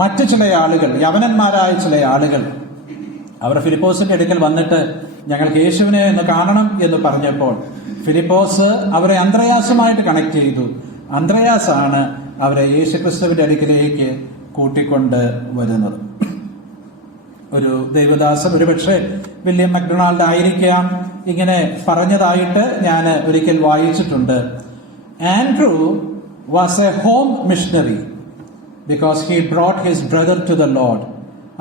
മറ്റു ചില ആളുകൾ, യവനന്മാരായ ചില ആളുകൾ, അവർ ഫിലിപ്പോസിന്റെ അടുക്കൽ വന്നിട്ട് ഞങ്ങൾക്ക് യേശുവിനെ ഒന്ന് കാണണം എന്ന് പറഞ്ഞപ്പോൾ ഫിലിപ്പോസ് അവരെ അന്ത്രയാസുമായിട്ട് കണക്ട് ചെയ്തു. അന്ത്രയാസാണ് അവരെ യേശുക്രിസ്തുവിന്റെ അടുക്കിലേക്ക് കൂട്ടിക്കൊണ്ട് വരുന്നത്. ഒരു ദൈവദാസൻ, ഒരുപക്ഷെ വില്യം മക്ഡൊണാൾഡ് ആയിരിക്കാം, ഇങ്ങനെ പറഞ്ഞതായിട്ട് ഞാൻ ഒരിക്കൽ വായിച്ചിട്ടുണ്ട്. Andrew was a home missionary because he brought his brother to the Lord.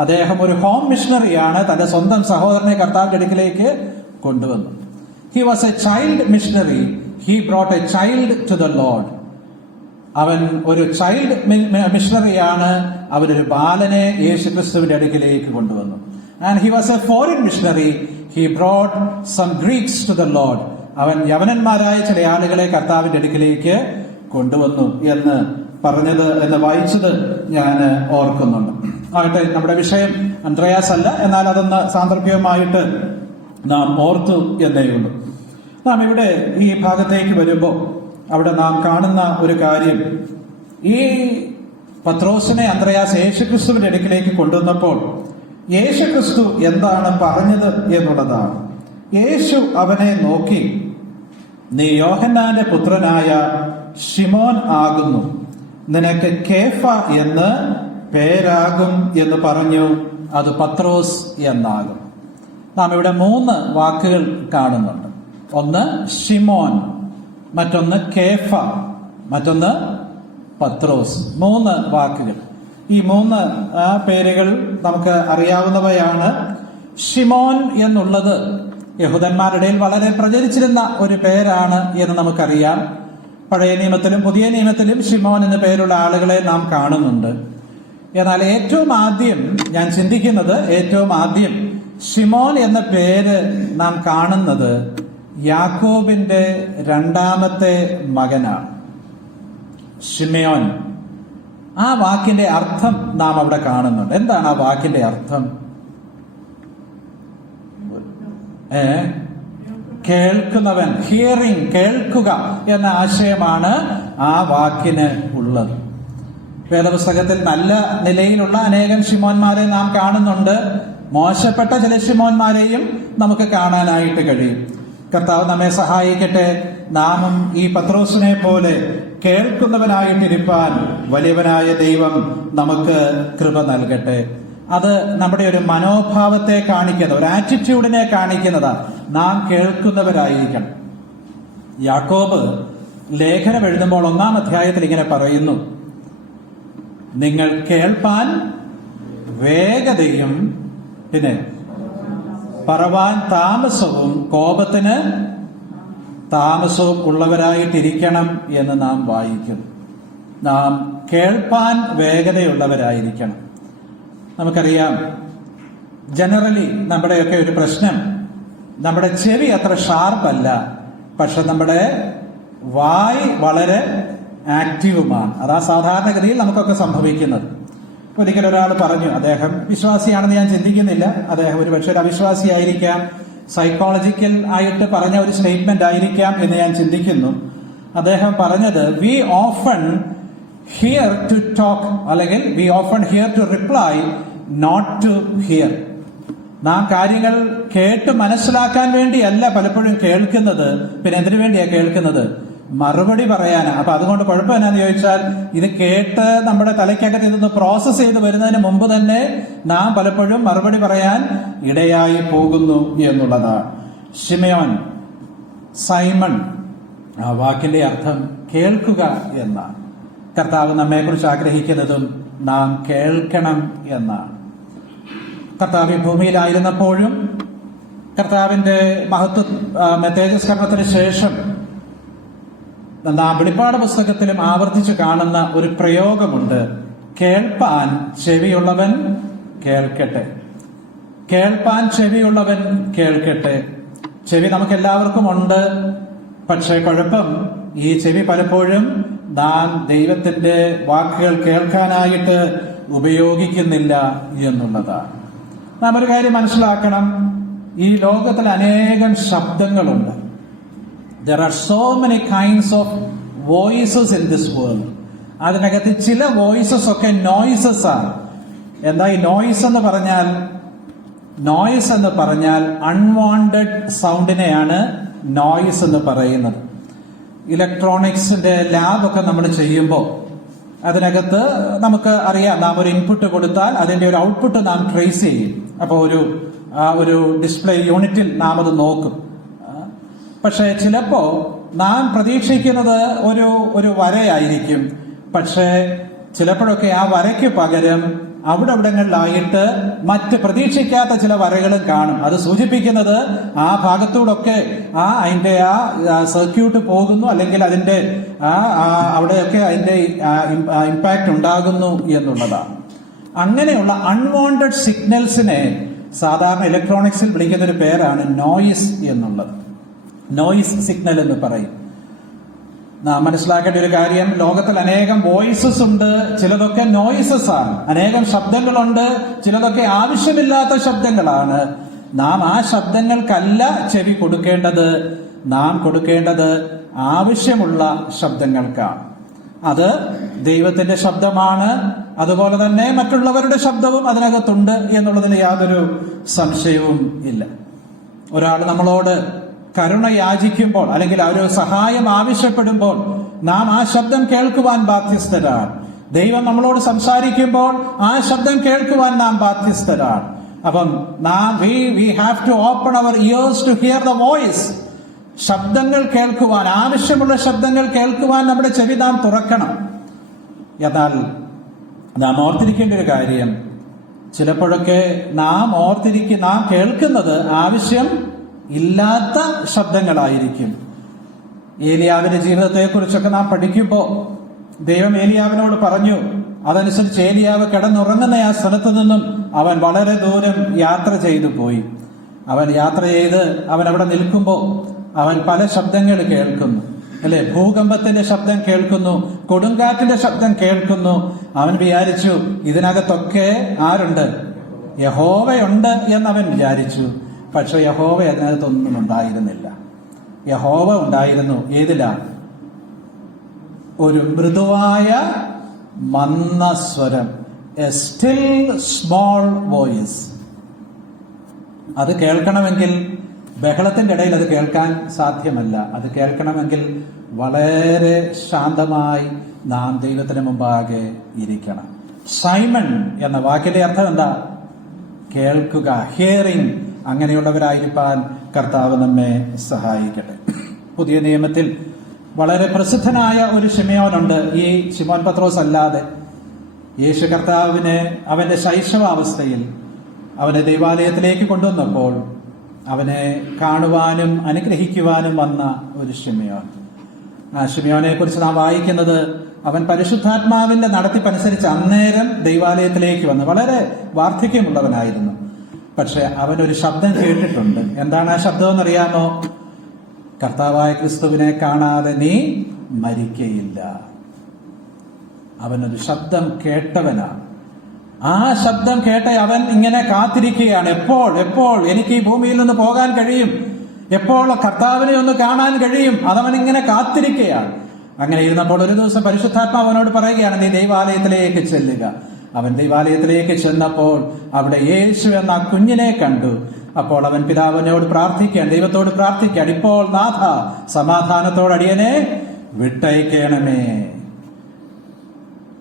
അദ്ദേഹം ഒരു ഹോം മിഷണറിയാണ്, തന്റെ സ്വന്തം സഹോദരനെ കർത്താവിന്റെ അടുക്കിലേക്ക് കൊണ്ടുവന്നു. He was a child missionary, he brought a child to the Lord. അവൻ ഒരു ചൈൽഡ് മിഷണറിയാണ്, അവനൊരു ബാലനെ യേശുക്രിസ്തുവിന്റെ അടുക്കിലേക്ക് കൊണ്ടുവന്നു. And he was a foreign missionary, he brought some Greeks to the Lord. അവൻ യവനന്മാരായ ചില ആളുകളെ കർത്താവിന്റെ അടുക്കിലേക്ക് കൊണ്ടുവന്നു എന്ന് പറഞ്ഞത്, എന്ന് വായിച്ചത് ഞാൻ ഓർക്കുന്നുണ്ട്. ആകട്ടെ, നമ്മുടെ വിഷയം അന്ത്രയാസ് അല്ല, എന്നാൽ അതൊന്ന് സാന്ദർഭികമായിട്ട് നാം ഓർത്തു എന്നേയുള്ളൂ. നാം ഇവിടെ ഈ ഭാഗത്തേക്ക് വരുമ്പോൾ അവിടെ നാം കാണുന്ന ഒരു കാര്യം, ഈ പത്രോസിനെ അന്ത്രയാസ് യേശുക്രിസ്തുവിന്റെ അടുക്കിലേക്ക് കൊണ്ടുവന്നപ്പോൾ യേശുക്രിസ്തു എന്താണ് പറഞ്ഞത് എന്നുള്ളതാണ്. യേശു അവനെ നോക്കി, നീ യോഹന്നാന്റെ പുത്രനായ ശിമോൻ ആകുന്നു, നിനക്ക് കേഫ എന്ന് പേരാകും എന്ന് പറഞ്ഞു. അത് പത്രോസ് എന്നാകും. നാം ഇവിടെ 3 വാക്കുകൾ കാണുന്നുണ്ട്. ഒന്ന് ശിമോൻ, മറ്റൊന്ന് കേഫ, മറ്റൊന്ന് പത്രോസ്. 3 വാക്കുകൾ. ഈ 3 പേരുകൾ നമുക്ക് അറിയാവുന്നവയാണ്. ഷിമോൻ എന്നുള്ളത് യഹൂദന്മാരുടെ ഇടയിൽ വളരെ പ്രചരിച്ചിരുന്ന ഒരു പേരാണ് എന്ന് നമുക്കറിയാം. പഴയ നിയമത്തിലും പുതിയ നിയമത്തിലും ഷിമോൻ എന്ന പേരുള്ള ആളുകളെ നാം കാണുന്നുണ്ട്. എന്നാൽ ഏറ്റവും ആദ്യം ഞാൻ ചിന്തിക്കുന്നത്, ഏറ്റവും ആദ്യം ഷിമോൻ എന്ന പേര് നാം കാണുന്നത് യാക്കോബിന്റെ 2ാമത്തെ മകനാണ്, ഷിമയോൻ. ആ വാക്കിന്റെ അർത്ഥം നാം അവിടെ കാണുന്നുണ്ട്. എന്താണ് ആ വാക്കിന്റെ അർത്ഥം? കേൾക്കുന്നവൻ, ഹിയറിംഗ്, കേൾക്കുക എന്ന ആശയമാണ് ആ വാക്കിന് ഉള്ളത്. വേദപുസ്തകത്തിൽ നല്ല നിലയിലുള്ള അനേകം ശിമോന്മാരെ നാം കാണുന്നുണ്ട്. മോശപ്പെട്ട ചില ശിമോന്മാരെയും നമുക്ക് കാണാനായിട്ട് കഴിയും. കർത്താവ് നമ്മെ സഹായിക്കട്ടെ. നാമും ഈ പത്രോസിനെ പോലെ കേൾക്കുന്നവനായിട്ടിരിപ്പാൻ വലിയവനായ ദൈവം നമുക്ക് കൃപ നൽകട്ടെ. അത് നമ്മുടെ ഒരു മനോഭാവത്തെ കാണിക്കുന്ന, ഒരു ആറ്റിറ്റ്യൂഡിനെ കാണിക്കുന്നതാ. നാം കേൾക്കുന്നവരായിരിക്കണം. യാക്കോബ് ലേഖനം എഴുതുമ്പോൾ 1-ാം അധ്യായത്തിൽ ഇങ്ങനെ പറയുന്നു, നിങ്ങൾ കേൾപ്പാൻ വേഗതയും പിന്നെ പറവാൻ താമസവും കോപത്തിന് താമസവും ഉള്ളവരായിട്ടിരിക്കണം എന്ന് നാം വായിക്കും. നാം കേൾപ്പാൻ വേഗതയുള്ളവരായിരിക്കണം. നമുക്കറിയാം, ജനറലി നമ്മുടെയൊക്കെ ഒരു പ്രശ്നം, നമ്മുടെ ചെവി അത്ര ഷാർപ്പല്ല, പക്ഷെ നമ്മുടെ വായ് വളരെ ആക്റ്റീവുമാണ്. അതാ സാധാരണഗതിയിൽ നമുക്കൊക്കെ സംഭവിക്കുന്നത്. ഒരിക്കൽ ഒരാൾ പറഞ്ഞു, അദ്ദേഹം വിശ്വാസിയാണെന്ന് ഞാൻ ചിന്തിക്കുന്നില്ല, അദ്ദേഹം ഒരു പക്ഷേ ഒരു അവിശ്വാസിയായിരിക്കാം, സൈക്കോളജിക്കൽ ആയിട്ട് പറഞ്ഞ ഒരു സ്റ്റേറ്റ്മെന്റ് ആയിരിക്കാം എന്ന് ഞാൻ ചിന്തിക്കുന്നു. അദ്ദേഹം പറഞ്ഞത്, we often hear to talk, അല്ലെങ്കിൽ we often hear to reply, not to hear. നാം കാര്യങ്ങൾ കേട്ട് മനസ്സിലാക്കാൻ വേണ്ടിയല്ല പലപ്പോഴും കേൾക്കുന്നത്. പിന്നെ എന്തിനു വേണ്ടിയാ കേൾക്കുന്നത്? മറുപടി പറയാനാ. അപ്പൊ അതുകൊണ്ട് കുഴപ്പം എന്നാന്ന് ചോദിച്ചാൽ, ഇത് കേട്ട് നമ്മുടെ തലയ്ക്കകത്ത് ഇതൊന്ന് പ്രോസസ് ചെയ്ത് വരുന്നതിന് മുമ്പ് തന്നെ നാം പലപ്പോഴും മറുപടി പറയാൻ ഇടയായി പോകുന്നു എന്നുള്ളതാണ്. ശിമയോൻ, സൈമൺ, ആ വാക്കിന്റെ അർത്ഥം കേൾക്കുക എന്നാണ്. കർത്താവ് നമ്മെക്കുറിച്ച് ആഗ്രഹിക്കുന്നതും നാം കേൾക്കണം എന്നാണ്. കർത്താവ് ഈ ഭൂമിയിലായിരുന്നപ്പോഴും കർത്താവിന്റെ തേജസ്കരണത്തിന് ശേഷം നാം വെളിപ്പാട് പുസ്തകത്തിലും ആവർത്തിച്ച് കാണുന്ന ഒരു പ്രയോഗമുണ്ട്: കേൾപ്പാൻ ചെവിയുള്ളവൻ കേൾക്കട്ടെ. കേൾപ്പാൻ ചെവിയുള്ളവൻ കേൾക്കട്ടെ. ചെവി നമുക്ക് എല്ലാവർക്കും ഉണ്ട്. പക്ഷെ കുഴപ്പം, ഈ ചെവി പലപ്പോഴും നാം ദൈവത്തിന്റെ വാക്കുകൾ കേൾക്കാനായിട്ട് ഉപയോഗിക്കുന്നില്ല എന്നുള്ളതാണ്. നാം ഒരു കാര്യം മനസ്സിലാക്കണം: ഈ ലോകത്തിൽ അനേകം ശബ്ദങ്ങളുണ്ട്. There are so many kinds of voices in this world. അതിനകത്ത് ചില വോയിസസ് ഒക്കെ നോയ്സസ് ആണ്. എന്താ ഈ നോയ്സ് എന്ന് പറഞ്ഞാൽ? നോയ്സ് എന്ന് പറഞ്ഞാൽ അൺവാണ്ടഡ് സൗണ്ടിനെയാണ് നോയ്സ് എന്ന് പറയുന്നത്. ഇലക്ട്രോണിക്സിന്റെ ലാബൊക്കെ നമ്മൾ ചെയ്യുമ്പോൾ അതിനകത്ത് നമുക്ക് അറിയാം, നാം ഒരു ഇൻപുട്ട് കൊടുത്താൽ അതിന്റെ ഒരു ഔട്ട്പുട്ട് നാം ട്രേസ് ചെയ്യും. അപ്പോൾ ഒരു ഡിസ്പ്ലേ യൂണിറ്റിൽ നാം അത് നോക്കും. പക്ഷെ ചിലപ്പോ നാം പ്രതീക്ഷിക്കുന്നത് ഒരു വരയായിരിക്കും. പക്ഷെ ചിലപ്പോഴൊക്കെ ആ വരയ്ക്ക് പകരം അവിടങ്ങളിലായിട്ട് മറ്റ് പ്രതീക്ഷിക്കാത്ത ചില വരകളും കാണും. അത് സൂചിപ്പിക്കുന്നത് ആ ഭാഗത്തൂടൊക്കെ അതിന്റെ സർക്യൂട്ട് പോകുന്നു, അല്ലെങ്കിൽ അതിന്റെ അവിടെയൊക്കെ അതിന്റെ ഇമ്പാക്ട് ഉണ്ടാകുന്നു എന്നുള്ളതാണ്. അങ്ങനെയുള്ള അൺവാണ്ടഡ് സിഗ്നൽസിനെ സാധാരണ ഇലക്ട്രോണിക്സിൽ വിളിക്കുന്ന ഒരു പേരാണ് നോയിസ് എന്നുള്ളത്. നോയിസ് സിഗ്നൽ എന്ന് പറയും. നാം മനസ്സിലാക്കേണ്ട ഒരു കാര്യം, ലോകത്തിൽ അനേകം വോയിസസ് ഉണ്ട്. ചിലതൊക്കെ നോയിസസ് ആണ്. അനേകം ശബ്ദങ്ങളുണ്ട്. ചിലതൊക്കെ ആവശ്യമില്ലാത്ത ശബ്ദങ്ങളാണ്. നാം ആ ശബ്ദങ്ങൾക്കല്ല ചെവി കൊടുക്കേണ്ടത്. നാം കൊടുക്കേണ്ടത് ആവശ്യമുള്ള ശബ്ദങ്ങൾക്കാണ്. അത് ദൈവത്തിന്റെ ശബ്ദമാണ്. അതുപോലെ തന്നെ മറ്റുള്ളവരുടെ ശബ്ദവും അതിനകത്തുണ്ട് എന്നുള്ളതിൽ യാതൊരു സംശയവും ഇല്ല. ഒരാൾ നമ്മളോട് കരുണ യാചിക്കുമ്പോൾ, അല്ലെങ്കിൽ ഒരു സഹായം ആവശ്യപ്പെടുമ്പോൾ നാം ആ ശബ്ദം കേൾക്കുവാൻ ബാധ്യസ്ഥരാണ്. ദൈവം നമ്മളോട് സംസാരിക്കുമ്പോൾ ആ ശബ്ദം കേൾക്കുവാൻ നാം ബാധ്യസ്ഥരാണ്. അപ്പം we have to open our ears to hear the voice. ശബ്ദങ്ങൾ കേൾക്കുവാൻ, ആവശ്യമുള്ള ശബ്ദങ്ങൾ കേൾക്കുവാൻ നമ്മുടെ ചെവി നാം തുറക്കണം. എന്നാൽ നാം ഓർത്തിരിക്കേണ്ട ഒരു കാര്യം, ചിലപ്പോഴൊക്കെ നാം കേൾക്കുന്നത് ആവശ്യം ഇല്ലാത്ത ശബ്ദങ്ങളായിരിക്കും. ഏലിയാവിന്റെ ജീവിതത്തെക്കുറിച്ചൊക്കെ നാം പഠിക്കുമ്പോൾ ദൈവം ഏലിയാവിനോട് പറഞ്ഞു. അതനുസരിച്ച് ഏലിയാവ് കിടന്നുറങ്ങുന്ന ആ സ്ഥലത്തു നിന്നും അവൻ വളരെ ദൂരം യാത്ര ചെയ്തു പോയി. അവൻ യാത്ര ചെയ്ത് അവൻ അവിടെ നിൽക്കുമ്പോൾ അവൻ പല ശബ്ദങ്ങൾ കേൾക്കുന്നു, അല്ലെ? ഭൂകമ്പത്തിന്റെ ശബ്ദം കേൾക്കുന്നു, കൊടുങ്കാറ്റിന്റെ ശബ്ദം കേൾക്കുന്നു. അവൻ വിചാരിച്ചു ഇതിനകത്തൊക്കെ ആരുണ്ട്? യഹോവയുണ്ട് എന്നവൻ വിചാരിച്ചു. പക്ഷെ യഹോവ അതിനകത്തൊന്നും ഉണ്ടായിരുന്നില്ല. യഹോവ ഉണ്ടായിരുന്നു ഏതിലാ? ഒരു മൃദുവായ മന്ദസ്വരം, എ സ്റ്റിൽ സ്മോൾ വോയിസ്. അത് കേൾക്കണമെങ്കിൽ ബഹളത്തിന്റെ ഇടയിൽ അത് കേൾക്കാൻ സാധ്യമല്ല. അത് കേൾക്കണമെങ്കിൽ വളരെ ശാന്തമായി നാം ദൈവത്തിന് മുമ്പാകെ ഇരിക്കണം. സൈമൺ എന്ന വാക്കിന്റെ അർത്ഥം എന്താ? കേൾക്കുക, ഹിയറിംഗ്. അങ്ങനെയുള്ളവരായിരിക്കാൻ കർത്താവ് നമ്മെ സഹായിക്കട്ടെ. പുതിയ നിയമത്തിൽ വളരെ പ്രസിദ്ധനായ ഒരു ശിമയോനുണ്ട്. ഈ ശിമോൻ പത്രോസ് അല്ലാതെ യേശു കർത്താവിനെ അവന്റെ ശൈശവാവസ്ഥയിൽ അവനെ ദൈവാലയത്തിലേക്ക് കൊണ്ടുവന്നപ്പോൾ അവനെ കാണുവാനും അനുഗ്രഹിക്കുവാനും വന്ന ഒരു ശിമയോൻ. ആ ശിമയോനെ കുറിച്ച് നാം വായിക്കുന്നത്, അവൻ പരിശുദ്ധാത്മാവിന്റെ നടത്തിപ്പനുസരിച്ച് അന്നേരം ദൈവാലയത്തിലേക്ക് വന്ന് വളരെ വാർദ്ധക്യമുള്ളവനായിരുന്നു. പക്ഷെ അവനൊരു ശബ്ദം കേട്ടിട്ടുണ്ട്. എന്താണ് ആ ശബ്ദം എന്നറിയാമോ? കർത്താവായ ക്രിസ്തുവിനെ കാണാതെ നീ മരിക്കയില്ല. അവനൊരു ശബ്ദം കേട്ടവനാണ്. ആ ശബ്ദം കേട്ട അവൻ ഇങ്ങനെ കാത്തിരിക്കുകയാണ്. എപ്പോൾ എനിക്ക് ഈ ഭൂമിയിൽ നിന്ന് പോകാൻ കഴിയും? എപ്പോൾ കർത്താവിനെ ഒന്ന് കാണാൻ കഴിയും? അതവൻ ഇങ്ങനെ കാത്തിരിക്കുകയാണ്. അങ്ങനെ ഇരുന്നപ്പോൾ ഒരു ദിവസം പരിശുദ്ധാത്മാവ് അവനോട് പറയുകയാണ്, നീ ദൈവാലയത്തിലേക്ക് ചെല്ലുക. അവൻ ദൈവാലയത്തിലേക്ക് ചെന്നപ്പോൾ അവിടെ യേശു എന്ന കുഞ്ഞിനെ കണ്ടു. അപ്പോൾ അവൻ പിതാവിനോട് പ്രാർത്ഥിക്കാൻ, ദൈവത്തോട് പ്രാർത്ഥിക്കാൻ, ഇപ്പോൾ നാഥ സമാധാനത്തോടെ അടിയനെ വിട്ടയക്കണമേ.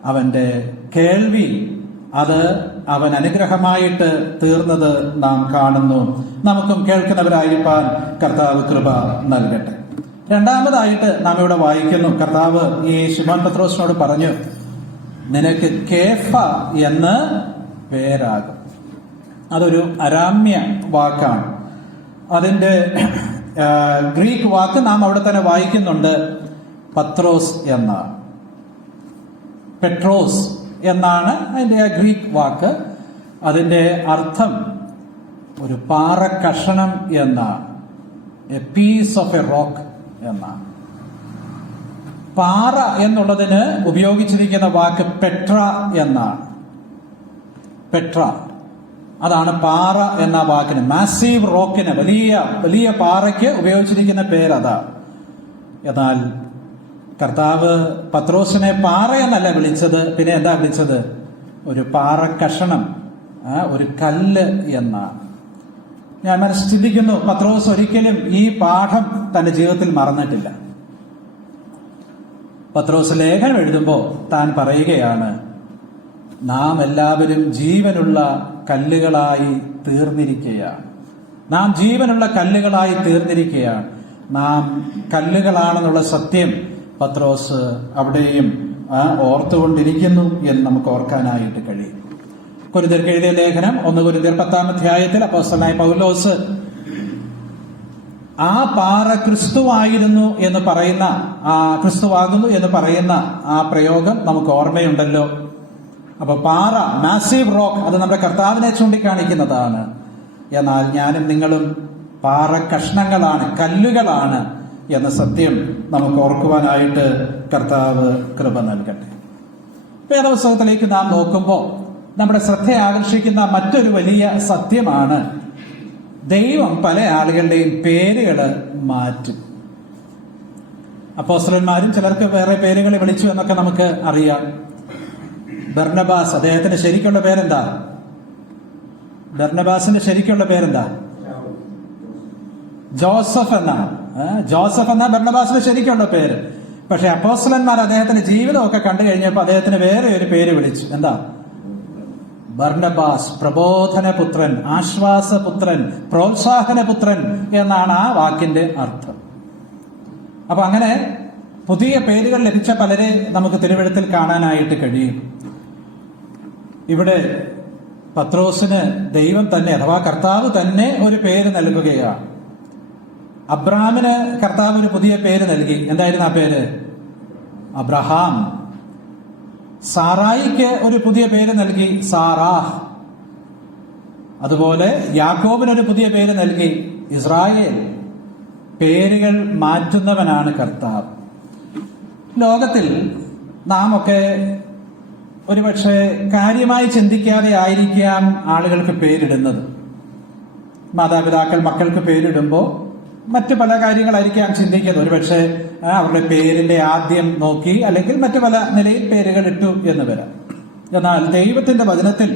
അവന്റെ കേൾവി അത് അവൻ അനുഗ്രഹമായിട്ട് തീർന്നത് നാം കാണുന്നു. നമുക്കും കേൾക്കുന്നവരായിരിക്കാൻ കർത്താവ് കൃപ നൽകട്ടെ. രണ്ടാമതായിട്ട് നാം ഇവിടെ വായിക്കുന്നു, കർത്താവ് ഈ ശിമോൻ പത്രോസിനോട് പറഞ്ഞു, നിനക്ക് കേഫ എന്ന് പേരാകും. അതൊരു അരാമ്യ വാക്കാണ്. അതിന്റെ ഗ്രീക്ക് വാക്ക് നാം അവിടെ തന്നെ വായിക്കുന്നുണ്ട്, പത്രോസ് എന്നാണ്. പെട്രോസ് എന്നാണ് അതിന്റെ ഗ്രീക്ക് വാക്ക്. അതിന്റെ അർത്ഥം ഒരു പാറ കഷണം എന്നാണ്, a piece of a rock എന്നാണ്. പാറ എന്നുള്ളതിന് ഉപയോഗിച്ചിരിക്കുന്ന വാക്ക് പെട്ര എന്നാണ്. പെട്ര, അതാണ് പാറ എന്ന വാക്കിന്, മാസീവ് റോക്കിന്, വലിയ വലിയ പാറയ്ക്ക് ഉപയോഗിച്ചിരിക്കുന്ന പേരതാ. എന്നാൽ കർത്താവ് പത്രോസിനെ പാറ എന്നല്ല വിളിച്ചത്, പിന്നെ എന്താ വിളിച്ചത്? ഒരു പാറ കഷണം, ഒരു കല്ല് എന്നാണ്. ഞാൻ മനസ്സിൽ ചിന്തിക്കുന്നു, പത്രോസ് ഒരിക്കലും ഈ പാഠം തന്റെ ജീവിതത്തിൽ മറന്നിട്ടില്ല. പത്രോസ് ലേഖനം എഴുതുമ്പോൾ താൻ പറയുകയാണ്, നാം എല്ലാവരും ജീവനുള്ള കല്ലുകളായി തീർന്നിരിക്കുകയാണ്. നാം ജീവനുള്ള കല്ലുകളായി തീർന്നിരിക്കുകയാണ്. നാം കല്ലുകളാണെന്നുള്ള സത്യം പത്രോസ് അവിടെയും ഓർത്തുകൊണ്ടിരിക്കുന്നു എന്ന് നമുക്ക് ഓർക്കാനായിട്ട് കഴിയും. കൊരിന്ത്യർക്ക് എഴുതിയ ലേഖനം 1 കൊരിന്ത്യർ 10-ാം അധ്യായത്തിൽ അപ്പോസ്തലനായ പൗലോസ് ആ പാറ ക്രിസ്തുവായിരുന്നു എന്ന് പറയുന്ന, ക്രിസ്തുവാകുന്നു എന്ന് പറയുന്ന ആ പ്രയോഗം നമുക്ക് ഓർമ്മയുണ്ടല്ലോ. അപ്പൊ പാറ, മാസീവ് റോക്ക്, അത് നമ്മുടെ കർത്താവിനെ ചൂണ്ടിക്കാണിക്കുന്നതാണ്. എന്നാൽ ഞാനും നിങ്ങളും പാറ കഷ്ണങ്ങളാണ്, കല്ലുകളാണ് എന്ന സത്യം നമുക്ക് ഓർക്കുവാനായിട്ട് കർത്താവ് കൃപ നൽകട്ടെ. വേദപുസ്തകത്തിലേക്ക് നാം നോക്കുമ്പോൾ നമ്മുടെ ശ്രദ്ധ ആകർഷിക്കുന്ന മറ്റൊരു വലിയ സത്യമാണ്, ദൈവം പല ആളുകളുടെയും പേരുകൾ മാറ്റും. അപ്പോസ്തലന്മാരും ചിലർക്ക് വേറെ പേരുകൾ വിളിച്ചു എന്നൊക്കെ നമുക്ക് അറിയാം. ബർന്നബാസ്, അദ്ദേഹത്തിന്റെ ശരിക്കുള്ള പേരെന്താ? ബർന്നബാസിന്റെ ശരിക്കുള്ള പേരെന്താ? ജോസഫ് എന്നാണ്. ജോസഫ് എന്ന ബർന്നബാസിന്റെ ശരിക്കുള്ള പേര്. പക്ഷെ അപ്പോസ്തലന്മാർ അദ്ദേഹത്തിന്റെ ജീവിതമൊക്കെ കണ്ടു കഴിഞ്ഞപ്പോൾ അദ്ദേഹത്തിന് വേറെ ഒരു പേര് വിളിച്ചു. എന്താ? ബർന്നബാസ്, പ്രബോധനപുത്രൻ, ആശ്വാസപുത്രൻ, പ്രോത്സാഹനപുത്രൻ എന്നാണ് ആ വാക്കിന്റെ അർത്ഥം. അപ്പൊ അങ്ങനെ പുതിയ പേരുകൾ ലഭിച്ച പലരെ നമുക്ക് തിരുവെഴുത്തിൽ കാണാനായിട്ട് കഴിയും. ഇവിടെ പത്രോസിന് ദൈവം തന്നെ, അഥവാ കർത്താവ് തന്നെ ഒരു പേര് നൽകുകയാണ്. അബ്രഹാമിന് കർത്താവ് ഒരു പുതിയ പേര് നൽകി. എന്തായിരുന്നു ആ പേര്? അബ്രഹാം. സാറായിക്ക് ഒരു പുതിയ പേര് നൽകി, സാറാഹ്. അതുപോലെ യാക്കോബിനൊരു പുതിയ പേര് നൽകി, ഇസ്രായേൽ. പേരുകൾ മാറ്റുന്നവനാണ് കർത്താവ്. ലോകത്തിൽ നാം ഒക്കെ ഒരുപക്ഷെ കാര്യമായി ചിന്തിക്കാതെ ആയിരിക്കാം ആളുകൾക്ക് പേരിടുന്നത്. മാതാപിതാക്കൾ മക്കൾക്ക് പേരിടുമ്പോൾ മറ്റു പല കാര്യങ്ങളായിരിക്കാം ചിന്തിക്കുന്നത്. ഒരുപക്ഷെ അവരുടെ പേരിന്റെ ആദ്യം നോക്കി അല്ലെങ്കിൽ മറ്റു പല നിലയിൽ പേരുകൾ ഇട്ടു എന്ന് വരാം. എന്നാൽ ദൈവത്തിന്റെ വചനത്തിൽ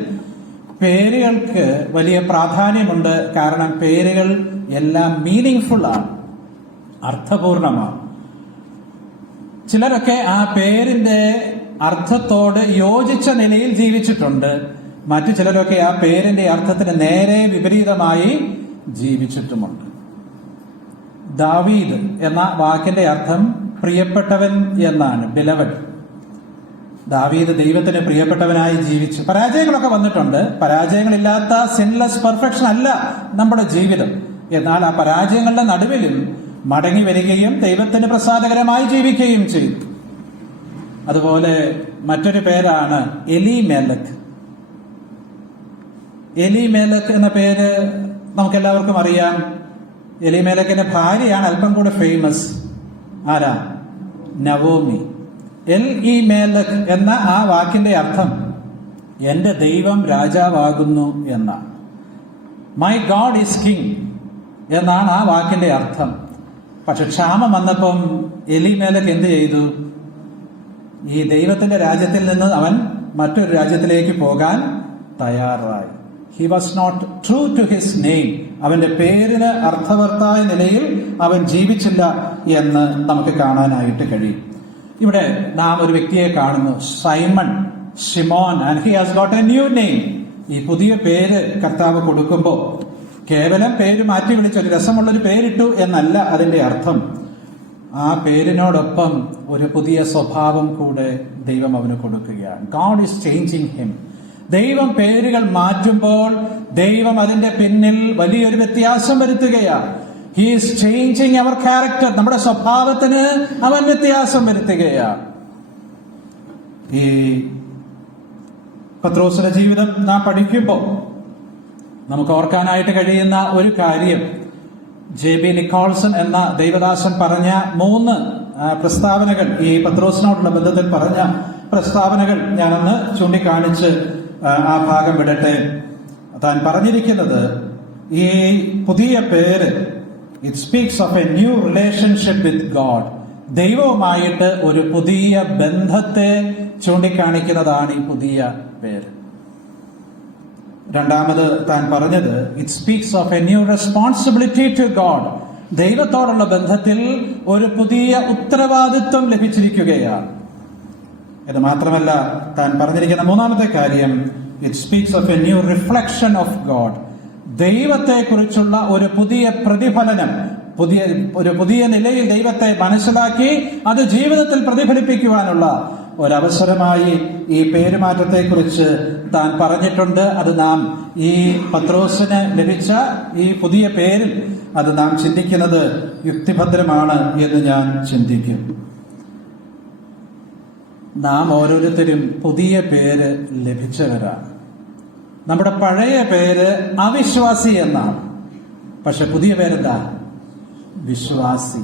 പേരുകൾക്ക് വലിയ പ്രാധാന്യമുണ്ട്. കാരണം പേരുകൾ എല്ലാം മീനിങ്ഫുൾ ആണ്, അർത്ഥപൂർണമാണ്. ചിലരൊക്കെ ആ പേരിന്റെ അർത്ഥത്തോട് യോജിച്ച നിലയിൽ ജീവിച്ചിട്ടുണ്ട്. മറ്റു ചിലരൊക്കെ ആ പേരിന്റെ അർത്ഥത്തിന് നേരെ വിപരീതമായി ജീവിച്ചിട്ടുമുണ്ട്. ദാവീദ് എന്ന വാക്കിന്റെ അർത്ഥം പ്രിയപ്പെട്ടവൻ എന്നാണ്, ബിലവഡ്. ദാവീദ് ദൈവത്തിന് പ്രിയപ്പെട്ടവനായി ജീവിച്ചു. പരാജയങ്ങളൊക്കെ വന്നിട്ടുണ്ട്. പരാജയങ്ങളില്ലാത്ത സിൻലെസ് പെർഫെക്ഷൻ അല്ല നമ്മുടെ ജീവിതം. എന്നാൽ ആ പരാജയങ്ങളുടെ നടുവിലും മടങ്ങി വരികയും ദൈവത്തിന് പ്രസാദകരമായി ജീവിക്കുകയും ചെയ്തു. അതുപോലെ മറ്റൊരു പേരാണ് എലീമേലക്. എലീമേലക് എന്ന പേര് നമുക്കെല്ലാവർക്കും അറിയാം. എലീമേലക്കിന്റെ ഭാര്യയാണ് അല്പം കൂടെ ഫേമസ്. ആരാ? നവോമി. എൽ-ഇ-മേലക് എന്ന ആ വാക്കിന്റെ അർത്ഥം എന്റെ ദൈവം രാജാവാകുന്നു എന്നാണ്. മൈ ഗോഡ് ഈസ് കിങ് എന്നാണ് ആ വാക്കിന്റെ അർത്ഥം. പക്ഷെ ക്ഷാമം വന്നപ്പം എലീമേലക് എന്ത് ചെയ്തു? ഈ ദൈവത്തിന്റെ രാജ്യത്തിൽ നിന്ന് അവൻ മറ്റൊരു രാജ്യത്തിലേക്ക് പോകാൻ തയ്യാറായി. He was not true to his name. അവന്റെ പേരിന് അർത്ഥവത്തായ നിലയിൽ അവൻ ജീവിച്ചില്ല എന്ന് നമുക്ക് കാണാനായിട്ട് കഴിയും. ഇവിടെ നാം ഒരു വ്യക്തിയെ കാണുന്നു, Simon. Shimon, and he has got A new name. ഈ പുതിയ പേര് കർത്താവ് കൊടുക്കുമ്പോൾ കേവലം പേര് മാറ്റി വിളിച്ചൊരു രസമുള്ളൊരു പേരിട്ടു എന്നല്ല അതിന്റെ അർത്ഥം. ആ പേരിനോടൊപ്പം ഒരു പുതിയ സ്വഭാവം കൂടെ ദൈവം അവന് കൊടുക്കുകയാണ്. God is changing him. ദൈവം പേരുകൾ മാറ്റുമ്പോൾ ദൈവം അതിന്റെ പിന്നിൽ വലിയൊരു വ്യത്യാസം വരുത്തുകയാണ്. He is changing our character. നമ്മുടെ സ്വഭാവത്തിന് അവൻ വ്യത്യാസം വരുത്തുകയാണ്. ഈ പത്രോസിന്റെ ജീവിതം നാം പഠിക്കുമ്പോൾ നമുക്ക് ഓർക്കാനായിട്ട് കഴിയുന്ന ഒരു കാര്യം, ജെ.ബി. നിക്കോൾസൺ എന്ന ദൈവദാസൻ പറഞ്ഞ 3 പ്രസ്താവനകൾ, ഈ പത്രോസിനോടുള്ള ബന്ധത്തിൽ പറഞ്ഞ പ്രസ്താവനകൾ ഞാനൊന്ന് ചൂണ്ടിക്കാണിച്ച് ആ ഭാഗം വിടട്ടെ. താൻ പറഞ്ഞിരിക്കുന്നത്, ഈ പുതിയ പേര് it speaks of a new relationship with God. ദൈവവുമായിട്ട് ഒരു പുതിയ ബന്ധത്തെ ചൂണ്ടിക്കാണിക്കുന്നതാണ് ഈ പുതിയ പേര്. രണ്ടാമത് താൻ പറഞ്ഞത്, it speaks of a new responsibility to God. ദൈവത്തോടുള്ള ബന്ധത്തിൽ ഒരു പുതിയ ഉത്തരവാദിത്വം ലഭിച്ചിരിക്കുകയാണ്. ഇത് മാത്രമല്ല, താൻ പറഞ്ഞിരിക്കുന്ന മൂന്നാമത്തെ കാര്യം, it speaks of a new reflection of God. ദൈവത്തെക്കുറിച്ചുള്ള ഒരു പുതിയ പ്രതിഫലനം, ഒരു പുതിയ നിലയിൽ ദൈവത്തെ മനസ്സിലാക്കി അത് ജീവിതത്തിൽ പ്രതിഫലിപ്പിക്കുവാനുള്ള ഒരവസരമായി ഈ പേരുമാറ്റത്തെക്കുറിച്ച് താൻ പറഞ്ഞിട്ടുണ്ട്. അത് നാം ഈ പത്രോസിന് ലഭിച്ച ഈ പുതിയ പേരിൽ അത് നാം ചിന്തിക്കുന്നത് യുക്തിഭദ്രമാണ് എന്ന് ഞാൻ ചിന്തിക്കും. നാം ഓരോരുത്തരും പുതിയ പേര് ലഭിച്ചവരാണ്. നമ്മുടെ പഴയ പേര് അവിശ്വാസി എന്നാണ്. പക്ഷെ പുതിയ പേരെന്താ? വിശ്വാസി.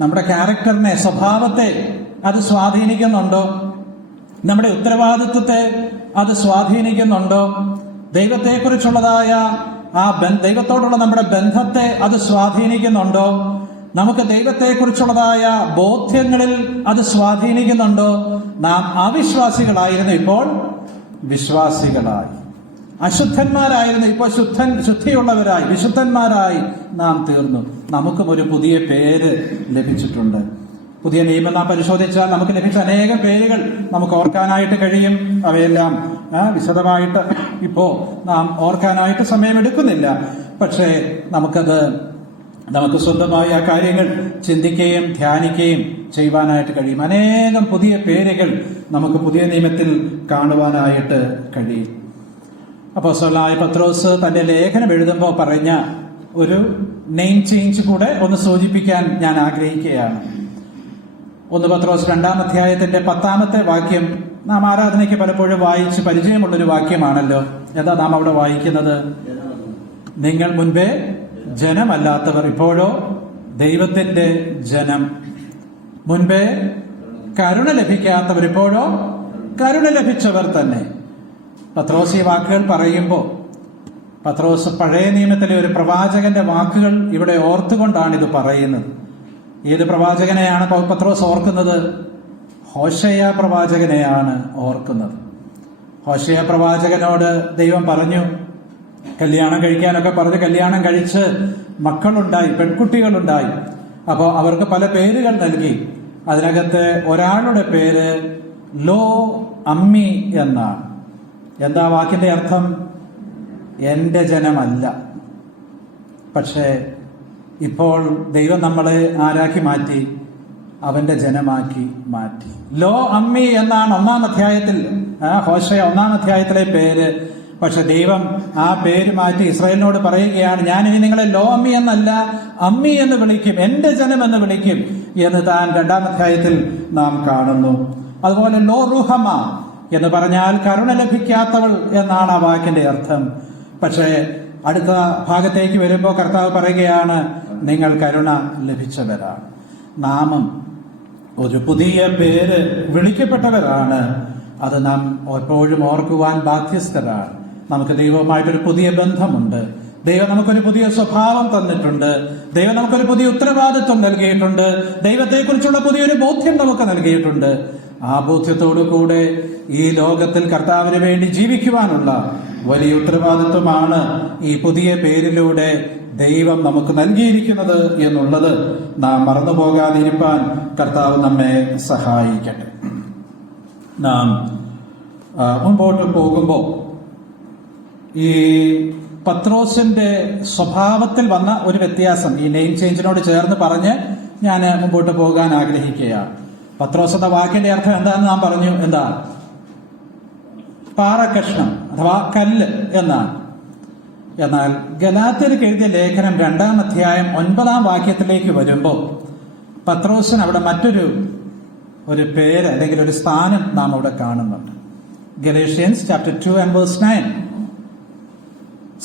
നമ്മുടെ ക്യാരക്ടറിനെ, സ്വഭാവത്തെ അത് സ്വാധീനിക്കുന്നുണ്ടോ? നമ്മുടെ ഉത്തരവാദിത്വത്തെ അത് സ്വാധീനിക്കുന്നുണ്ടോ? ദൈവത്തെക്കുറിച്ചുള്ളതായ ദൈവത്തോടുള്ള നമ്മുടെ ബന്ധത്തെ അത് സ്വാധീനിക്കുന്നുണ്ടോ? നമുക്ക് ദൈവത്തെക്കുറിച്ചുള്ളതായ ബോധ്യങ്ങളിൽ അത് സ്വാധീനിക്കുന്നുണ്ടോ? നാം അവിശ്വാസികളായിരുന്നു, ഇപ്പോൾ വിശ്വാസികളായി. അശുദ്ധന്മാരായിരുന്നു, ഇപ്പോൾ ശുദ്ധിയുള്ളവരായി, വിശുദ്ധന്മാരായി നാം തീർന്നു. നമുക്കും ഒരു പുതിയ പേര് ലഭിച്ചിട്ടുണ്ട്. പുതിയ നിയമം നാം പരിശോധിച്ചാൽ നമുക്ക് ലഭിച്ച അനേകം പേരുകൾ നമുക്ക് ഓർക്കാനായിട്ട് കഴിയും. അവയെല്ലാം വിശദമായിട്ട് ഇപ്പോ നാം ഓർക്കാനായിട്ട് സമയമെടുക്കുന്നില്ല. പക്ഷേ നമുക്ക് സ്വന്തമായി ആ കാര്യങ്ങൾ ചിന്തിക്കുകയും ധ്യാനിക്കുകയും ചെയ്യുവാനായിട്ട് കഴിയും. അനേകം പുതിയ പേരുകൾ നമുക്ക് പുതിയ നിയമത്തിൽ കാണുവാനായിട്ട് കഴിയും. അപ്പോസ്തലനായ പത്രോസ് തന്റെ ലേഖനം എഴുതുമ്പോൾ പറഞ്ഞ ഒരു നെയിം ചേഞ്ച് കൂടെ ഒന്ന് സൂചിപ്പിക്കാൻ ഞാൻ ആഗ്രഹിക്കുകയാണ്. 1 പത്രോസ് 2-ാം അധ്യായത്തിന്റെ 10-ാമത്തെ വാക്യം നാം ആരാധനയ്ക്ക് പലപ്പോഴും വായിച്ച് പരിചയമുള്ളൊരു വാക്യമാണല്ലോ. എന്താ നാം അവിടെ വായിക്കുന്നത്? നിങ്ങൾ മുൻപേ ജനമല്ലാത്തവർ, ഇപ്പോഴോ ദൈവത്തിന്റെ ജനം. മുൻപേ കരുണ ലഭിക്കാത്തവർ, ഇപ്പോഴോ കരുണ ലഭിച്ചവർ തന്നെ. പത്രോസ് ഈ വാക്കുകൾ പറയുമ്പോൾ പത്രോസ് പഴയ നിയമത്തിലെ ഒരു പ്രവാചകന്റെ വാക്കുകൾ ഇവിടെ ഓർത്തുകൊണ്ടാണ് ഇത് പറയുന്നത്. ഏത് പ്രവാചകനെയാണ് പത്രോസ് ഓർക്കുന്നത്? ഹോശയ പ്രവാചകനെയാണ് ഓർക്കുന്നത്. ഹോശയ പ്രവാചകനോട് ദൈവം പറഞ്ഞു, കല്യാണം കഴിക്കാനൊക്കെ പറഞ്ഞ് കല്യാണം കഴിച്ച് മക്കളുണ്ടായി, പെൺകുട്ടികളുണ്ടായി. അപ്പോൾ അവർക്ക് പല പേരുകൾ നൽകി. അതിനകത്ത് ഒരാളുടെ പേര് ലോ അമ്മി എന്നാണ്. എന്താ വാക്കിന്റെ അർത്ഥം? എന്റെ ജനമല്ല. പക്ഷേ ഇപ്പോൾ ദൈവം നമ്മളെ ആരാക്കി മാറ്റി? അവന്റെ ജനമാക്കി മാറ്റി. ലോ അമ്മി എന്നാണ് 1-ാം അധ്യായത്തിൽ, ഹോശയ 1-ാം അധ്യായത്തിലെ പേര്. പക്ഷെ ദൈവം ആ പേര് മാറ്റി ഇസ്രായേലിനോട് പറയുകയാണ്, ഞാൻ ഇനി നിങ്ങളെ ലോ അമ്മി എന്നല്ല, അമ്മി എന്ന് വിളിക്കും, എന്റെ ജനം എന്ന് വിളിക്കും എന്ന് താൻ 2-ാം അധ്യായത്തിൽ നാം കാണുന്നു. അതുപോലെ ലോ റുഹമ എന്ന് പറഞ്ഞാൽ കരുണ ലഭിക്കാത്തവൾ എന്നാണ് ആ വാക്കിന്റെ അർത്ഥം. പക്ഷേ അടുത്ത ഭാഗത്തേക്ക് വരുമ്പോൾ കർത്താവ് പറയുകയാണ്, നിങ്ങൾ കരുണ ലഭിച്ചവരാണ്. നാമം ഒരു പുതിയ പേര് വിളിക്കപ്പെട്ടവരാണ്. അത് നാം എപ്പോഴും ഓർക്കുവാൻ ബാധ്യസ്ഥരാണ്. നമുക്ക് ദൈവവുമായിട്ടൊരു പുതിയ ബന്ധമുണ്ട്. ദൈവം നമുക്കൊരു പുതിയ സ്വഭാവം തന്നിട്ടുണ്ട്. ദൈവം നമുക്കൊരു പുതിയ ഉത്തരവാദിത്വം നൽകിയിട്ടുണ്ട്. ദൈവത്തെക്കുറിച്ചുള്ള പുതിയൊരു ബോധ്യം നമുക്ക് നൽകിയിട്ടുണ്ട്. ആ ബോധ്യത്തോടു കൂടെ ഈ ലോകത്തിൽ കർത്താവിന് വേണ്ടി ജീവിക്കുവാനുള്ള വലിയ ഉത്തരവാദിത്വമാണ് ഈ പുതിയ പേരിലൂടെ ദൈവം നമുക്ക് നൽകിയിരിക്കുന്നത് എന്നുള്ളത് നാം മറന്നുപോകാതിരിക്കാൻ കർത്താവ് നമ്മെ സഹായിക്കട്ടെ. നാം മുമ്പോട്ട് പോകുമ്പോൾ ഈ പത്രോസിന്റെ സ്വഭാവത്തിൽ വന്ന ഒരു വ്യത്യാസം ഈ നെയിം ചേഞ്ചിനോട് ചേർന്ന് പറഞ്ഞ് ഞാൻ മുമ്പോട്ട് പോകാൻ ആഗ്രഹിക്കുകയാണ്. പത്രോസ് എന്ന വാക്കിന്റെ അർത്ഥം എന്താണെന്ന് നാം പറഞ്ഞു. എന്താ? പാറക്കഷ്ണം അഥവാ കല്ല് എന്നാണ്. എന്നാൽ ഗലാത്യർക്ക് എഴുതിയ ലേഖനം 2-ാം അധ്യായം 9-ാം വാക്യത്തിലേക്ക് വരുമ്പോൾ പത്രോസിന് അവിടെ മറ്റൊരു പേര് അല്ലെങ്കിൽ ഒരു സ്ഥാനം നാം അവിടെ കാണുന്നുണ്ട്. Galatians chapter 2:9.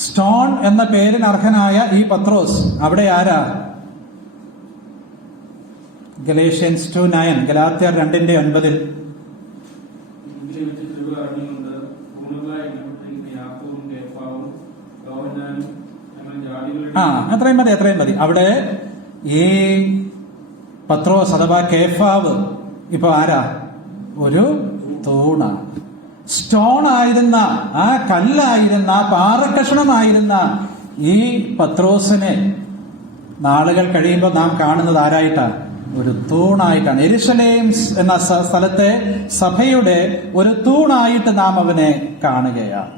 സ്റ്റോൺ എന്ന പേരിന് അർഹനായ ഈ പത്രോസ് അവിടെ ആരാ? ഗലേഷ്യൻസ് 2:9, ഗലാത്യർ 2:9. അത്രയും മതി. അവിടെ ഈ പത്രോസ് അഥവാ കേഫാവ് ഇപ്പൊ ആരാ? ഒരു തൂണാണ്. സ്റ്റോൺ ആയിരുന്ന, ആ കല്ലായിരുന്ന, പാറക്കഷണമായിരുന്ന ഈ പത്രോസിനെ നാളുകൾ കഴിയുമ്പോൾ നാം കാണുന്നത് ആരായിട്ടാണ്? ഒരു തൂണായിട്ടാണ്. യെരുശലേം എന്ന സ്ഥലത്തെ സഭയുടെ ഒരു തൂണായിട്ട് നാം അവനെ കാണുകയാണ്.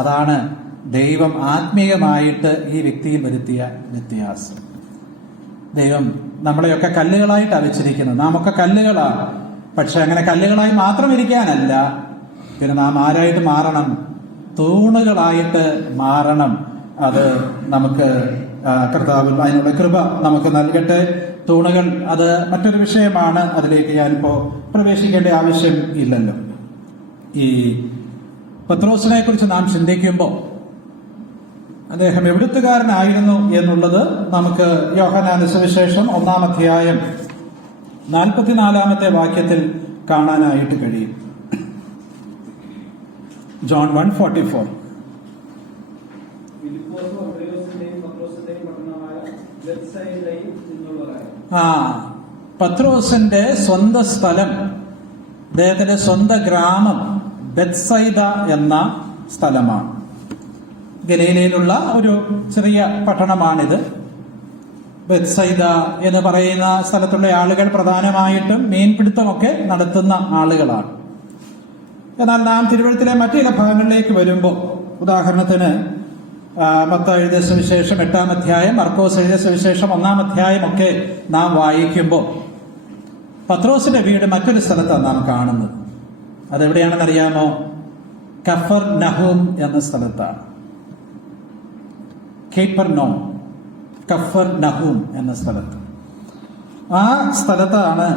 അതാണ് ദൈവം ആത്മീയമായിട്ട് ഈ വ്യക്തിയിൽ വരുത്തിയ വ്യത്യാസം. ദൈവം നമ്മളെയൊക്കെ കല്ലുകളായിട്ടാണ് വെച്ചിരിക്കുന്നത്. നാം ഒക്കെ കല്ലുകളാണ്. പക്ഷെ അങ്ങനെ കല്ലുകളായി മാത്രം ഇരിക്കാനല്ല, പിന്നെ നാം ആരായിട്ട് മാറണം? തൂണുകളായിട്ട് മാറണം. അത് നമുക്ക് കർത്താവ് അതിനുള്ള കൃപ നമുക്ക് നൽകട്ടെ. തൂണുകൾ അത് മറ്റൊരു വിഷയമാണ്. അതിലേക്ക് ഞാനിപ്പോ പ്രവേശിക്കേണ്ട ആവശ്യം ഇല്ലല്ലോ. ഈ പത്രോസിനെ കുറിച്ച് നാം ചിന്തിക്കുമ്പോൾ അദ്ദേഹം എവിടുത്തുകാരനായിരുന്നു എന്നുള്ളത് നമുക്ക് യോഹന്നാന്റെ സുവിശേഷം 1-ാം അധ്യായം 44-ാമത്തെ വാക്യത്തിൽ കാണാനായിട്ട് കഴിയും. ജോൺ 1:44. പത്രോസിന്റെ സ്വന്തം സ്ഥലം, അദ്ദേഹത്തിന്റെ സ്വന്തം ഗ്രാമം ബെത്സൈദ എന്ന സ്ഥലമാണ്. ഗലീലയിലുള്ള ഒരു ചെറിയ പട്ടണമാണിത്. ബെത്സൈദ എന്ന് പറയുന്ന സ്ഥലത്തുള്ള ആളുകൾ പ്രധാനമായിട്ടും മീൻപിടുത്തമൊക്കെ നടത്തുന്ന ആളുകളാണ്. എന്നാൽ നാം തിരുവഴുത്തിലെ മറ്റു ചില ഭാഗങ്ങളിലേക്ക് വരുമ്പോൾ, ഉദാഹരണത്തിന് മത്തായി എഴുതിയ സുവിശേഷം 8-ാം അധ്യായം, മർക്കോസ് എഴുതിയ സുവിശേഷം 1-ാം അധ്യായം ഒക്കെ നാം വായിക്കുമ്പോൾ പത്രോസിന്റെ വീട് മറ്റൊരു സ്ഥലത്താണ് നാം കാണുന്നത്. അതെവിടെയാണെന്ന് അറിയാമോ? കഫർനഹൂം എന്ന സ്ഥലത്താണ്. കെയ്പർനൗം, കഫർനഹൂം എന്ന സ്ഥലത്ത്. ആ സ്ഥലത്താണ്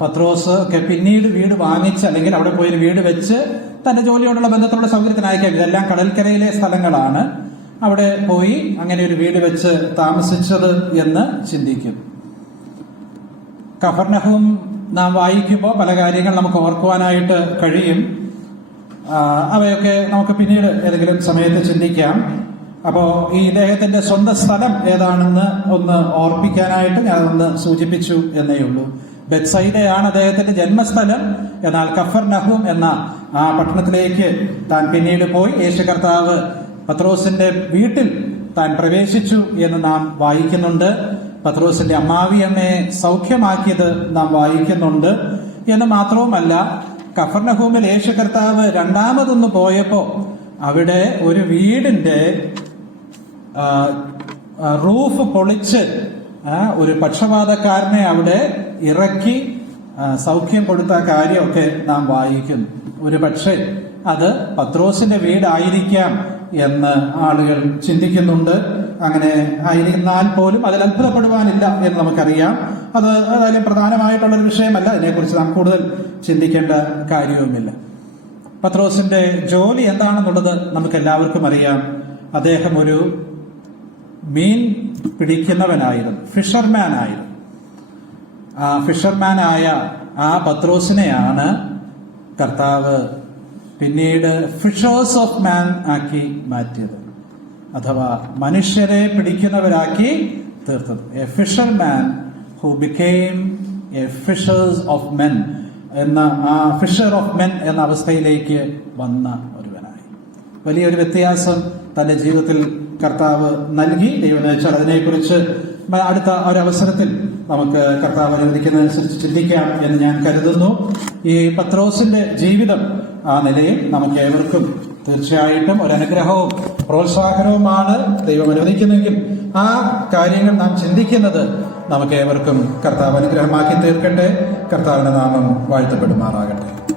പത്രോസ് ഒക്കെ പിന്നീട് വീട് വാങ്ങിച്ച്, അല്ലെങ്കിൽ അവിടെ പോയി വീട് വെച്ച് തന്റെ ജോലിയോടുള്ള ബന്ധത്തോടെ സൗകര്യത്തിനായിരിക്കും. ഇതെല്ലാം കടൽക്കരയിലെ സ്ഥലങ്ങളാണ്. അവിടെ പോയി അങ്ങനെ ഒരു വീട് വെച്ച് താമസിച്ചത് എന്ന് ചിന്തിക്കും. കഫർനഹൂം നാം വായിക്കുമ്പോൾ പല കാര്യങ്ങൾ നമുക്ക് ഓർക്കുവാനായിട്ട് കഴിയും. അവയൊക്കെ നമുക്ക് പിന്നീട് ഏതെങ്കിലും സമയത്ത് ചിന്തിക്കാം. അപ്പോ ഈ ഇദ്ദേഹത്തിന്റെ സ്വന്തം സ്ഥലം ഏതാണെന്ന് ഒന്ന് ഓർപ്പിക്കാനായിട്ട് ഞാൻ ഒന്ന് സൂചിപ്പിച്ചു എന്നേ ഉള്ളൂ. ബെത്സൈദയാണ് അദ്ദേഹത്തിന്റെ ജന്മസ്ഥലം. എന്നാൽ കഫർനഹൂം എന്ന ആ പട്ടണത്തിലേക്ക് താൻ പിന്നീട് പോയി യേശു കർത്താവ് പത്രോസിന്റെ വീട്ടിൽ താൻ പ്രവേശിച്ചു എന്ന് നാം വായിക്കുന്നുണ്ട്. പത്രോസിന്റെ അമ്മാവിയമ്മയെ സൗഖ്യമാക്കിയത് നാം വായിക്കുന്നുണ്ട്. എന്ന് മാത്രവുമല്ല, കഫർനഹൂമിൽ യേശു കർത്താവ് രണ്ടാമതൊന്ന് പോയപ്പോ അവിടെ ഒരു വീടിന്റെ റൂഫ് പൊളിച്ച് ഒരു പക്ഷപാതക്കാരനെ അവിടെ ഇറക്കി സൗഖ്യം കൊടുത്ത കാര്യമൊക്കെ നാം വായിക്കുന്നു. ഒരു പക്ഷേ അത് പത്രോസിന്റെ വീടായിരിക്കാം എന്ന് ആളുകൾ ചിന്തിക്കുന്നുണ്ട്. അങ്ങനെ ആയിരുന്നാൽ പോലും അതിൽ അത്ഭുതപ്പെടുവാനില്ല എന്ന് നമുക്കറിയാം. അത് ഏതായാലും പ്രധാനമായിട്ടുള്ളൊരു വിഷയമല്ല. അതിനെക്കുറിച്ച് നാം കൂടുതൽ ചിന്തിക്കേണ്ട കാര്യവുമില്ല. പത്രോസിന്റെ ജോലി എന്താണെന്നുള്ളത് നമുക്ക് എല്ലാവർക്കും അറിയാം. അദ്ദേഹം ഒരു മീൻ പിടിക്കുന്നവനായിരുന്നു, ഫിഷർമാൻ ആയിരുന്നു. ആ ഫിഷർമാനായ ആ പത്രോസിനെയാണ് കർത്താവ് പിന്നീട് ഫിഷേഴ്സ് ഓഫ് മാൻ ആക്കി മാറ്റിയത്, അഥവാ മനുഷ്യരെ പിടിക്കുന്നവരാക്കി തീർത്തത്. A fisherman who became A fishers of men എന്ന ആ ഫിഷർ ഓഫ് മെൻ എന്ന അവസ്ഥയിലേക്ക് വന്ന ഒരുവനായി. വലിയൊരു വ്യത്യാസം തന്റെ ജീവിതത്തിൽ കർത്താവ് നൽകി. ദൈവം വെച്ചാൽ അതിനെക്കുറിച്ച് അടുത്ത ഒരവസരത്തിൽ നമുക്ക് കർത്താവ് അനുവദിക്കുന്നതനുസരിച്ച് ചിന്തിക്കാം എന്ന് ഞാൻ കരുതുന്നു. ഈ പത്രോസിന്റെ ജീവിതം ആ നിലയിൽ നമുക്ക് ഏവർക്കും തീർച്ചയായിട്ടും ഒരനുഗ്രഹവും പ്രോത്സാഹനവുമാണ്. ദൈവം അനുവദിക്കുന്നെങ്കിൽ ആ കാര്യങ്ങൾ നാം ചിന്തിക്കുന്നത് നമുക്ക് ഏവർക്കും കർത്താവ് അനുഗ്രഹമാക്കി തീർക്കട്ടെ. കർത്താവിന്റെ നാമം വാഴ്ത്തപ്പെടുമാറാകട്ടെ.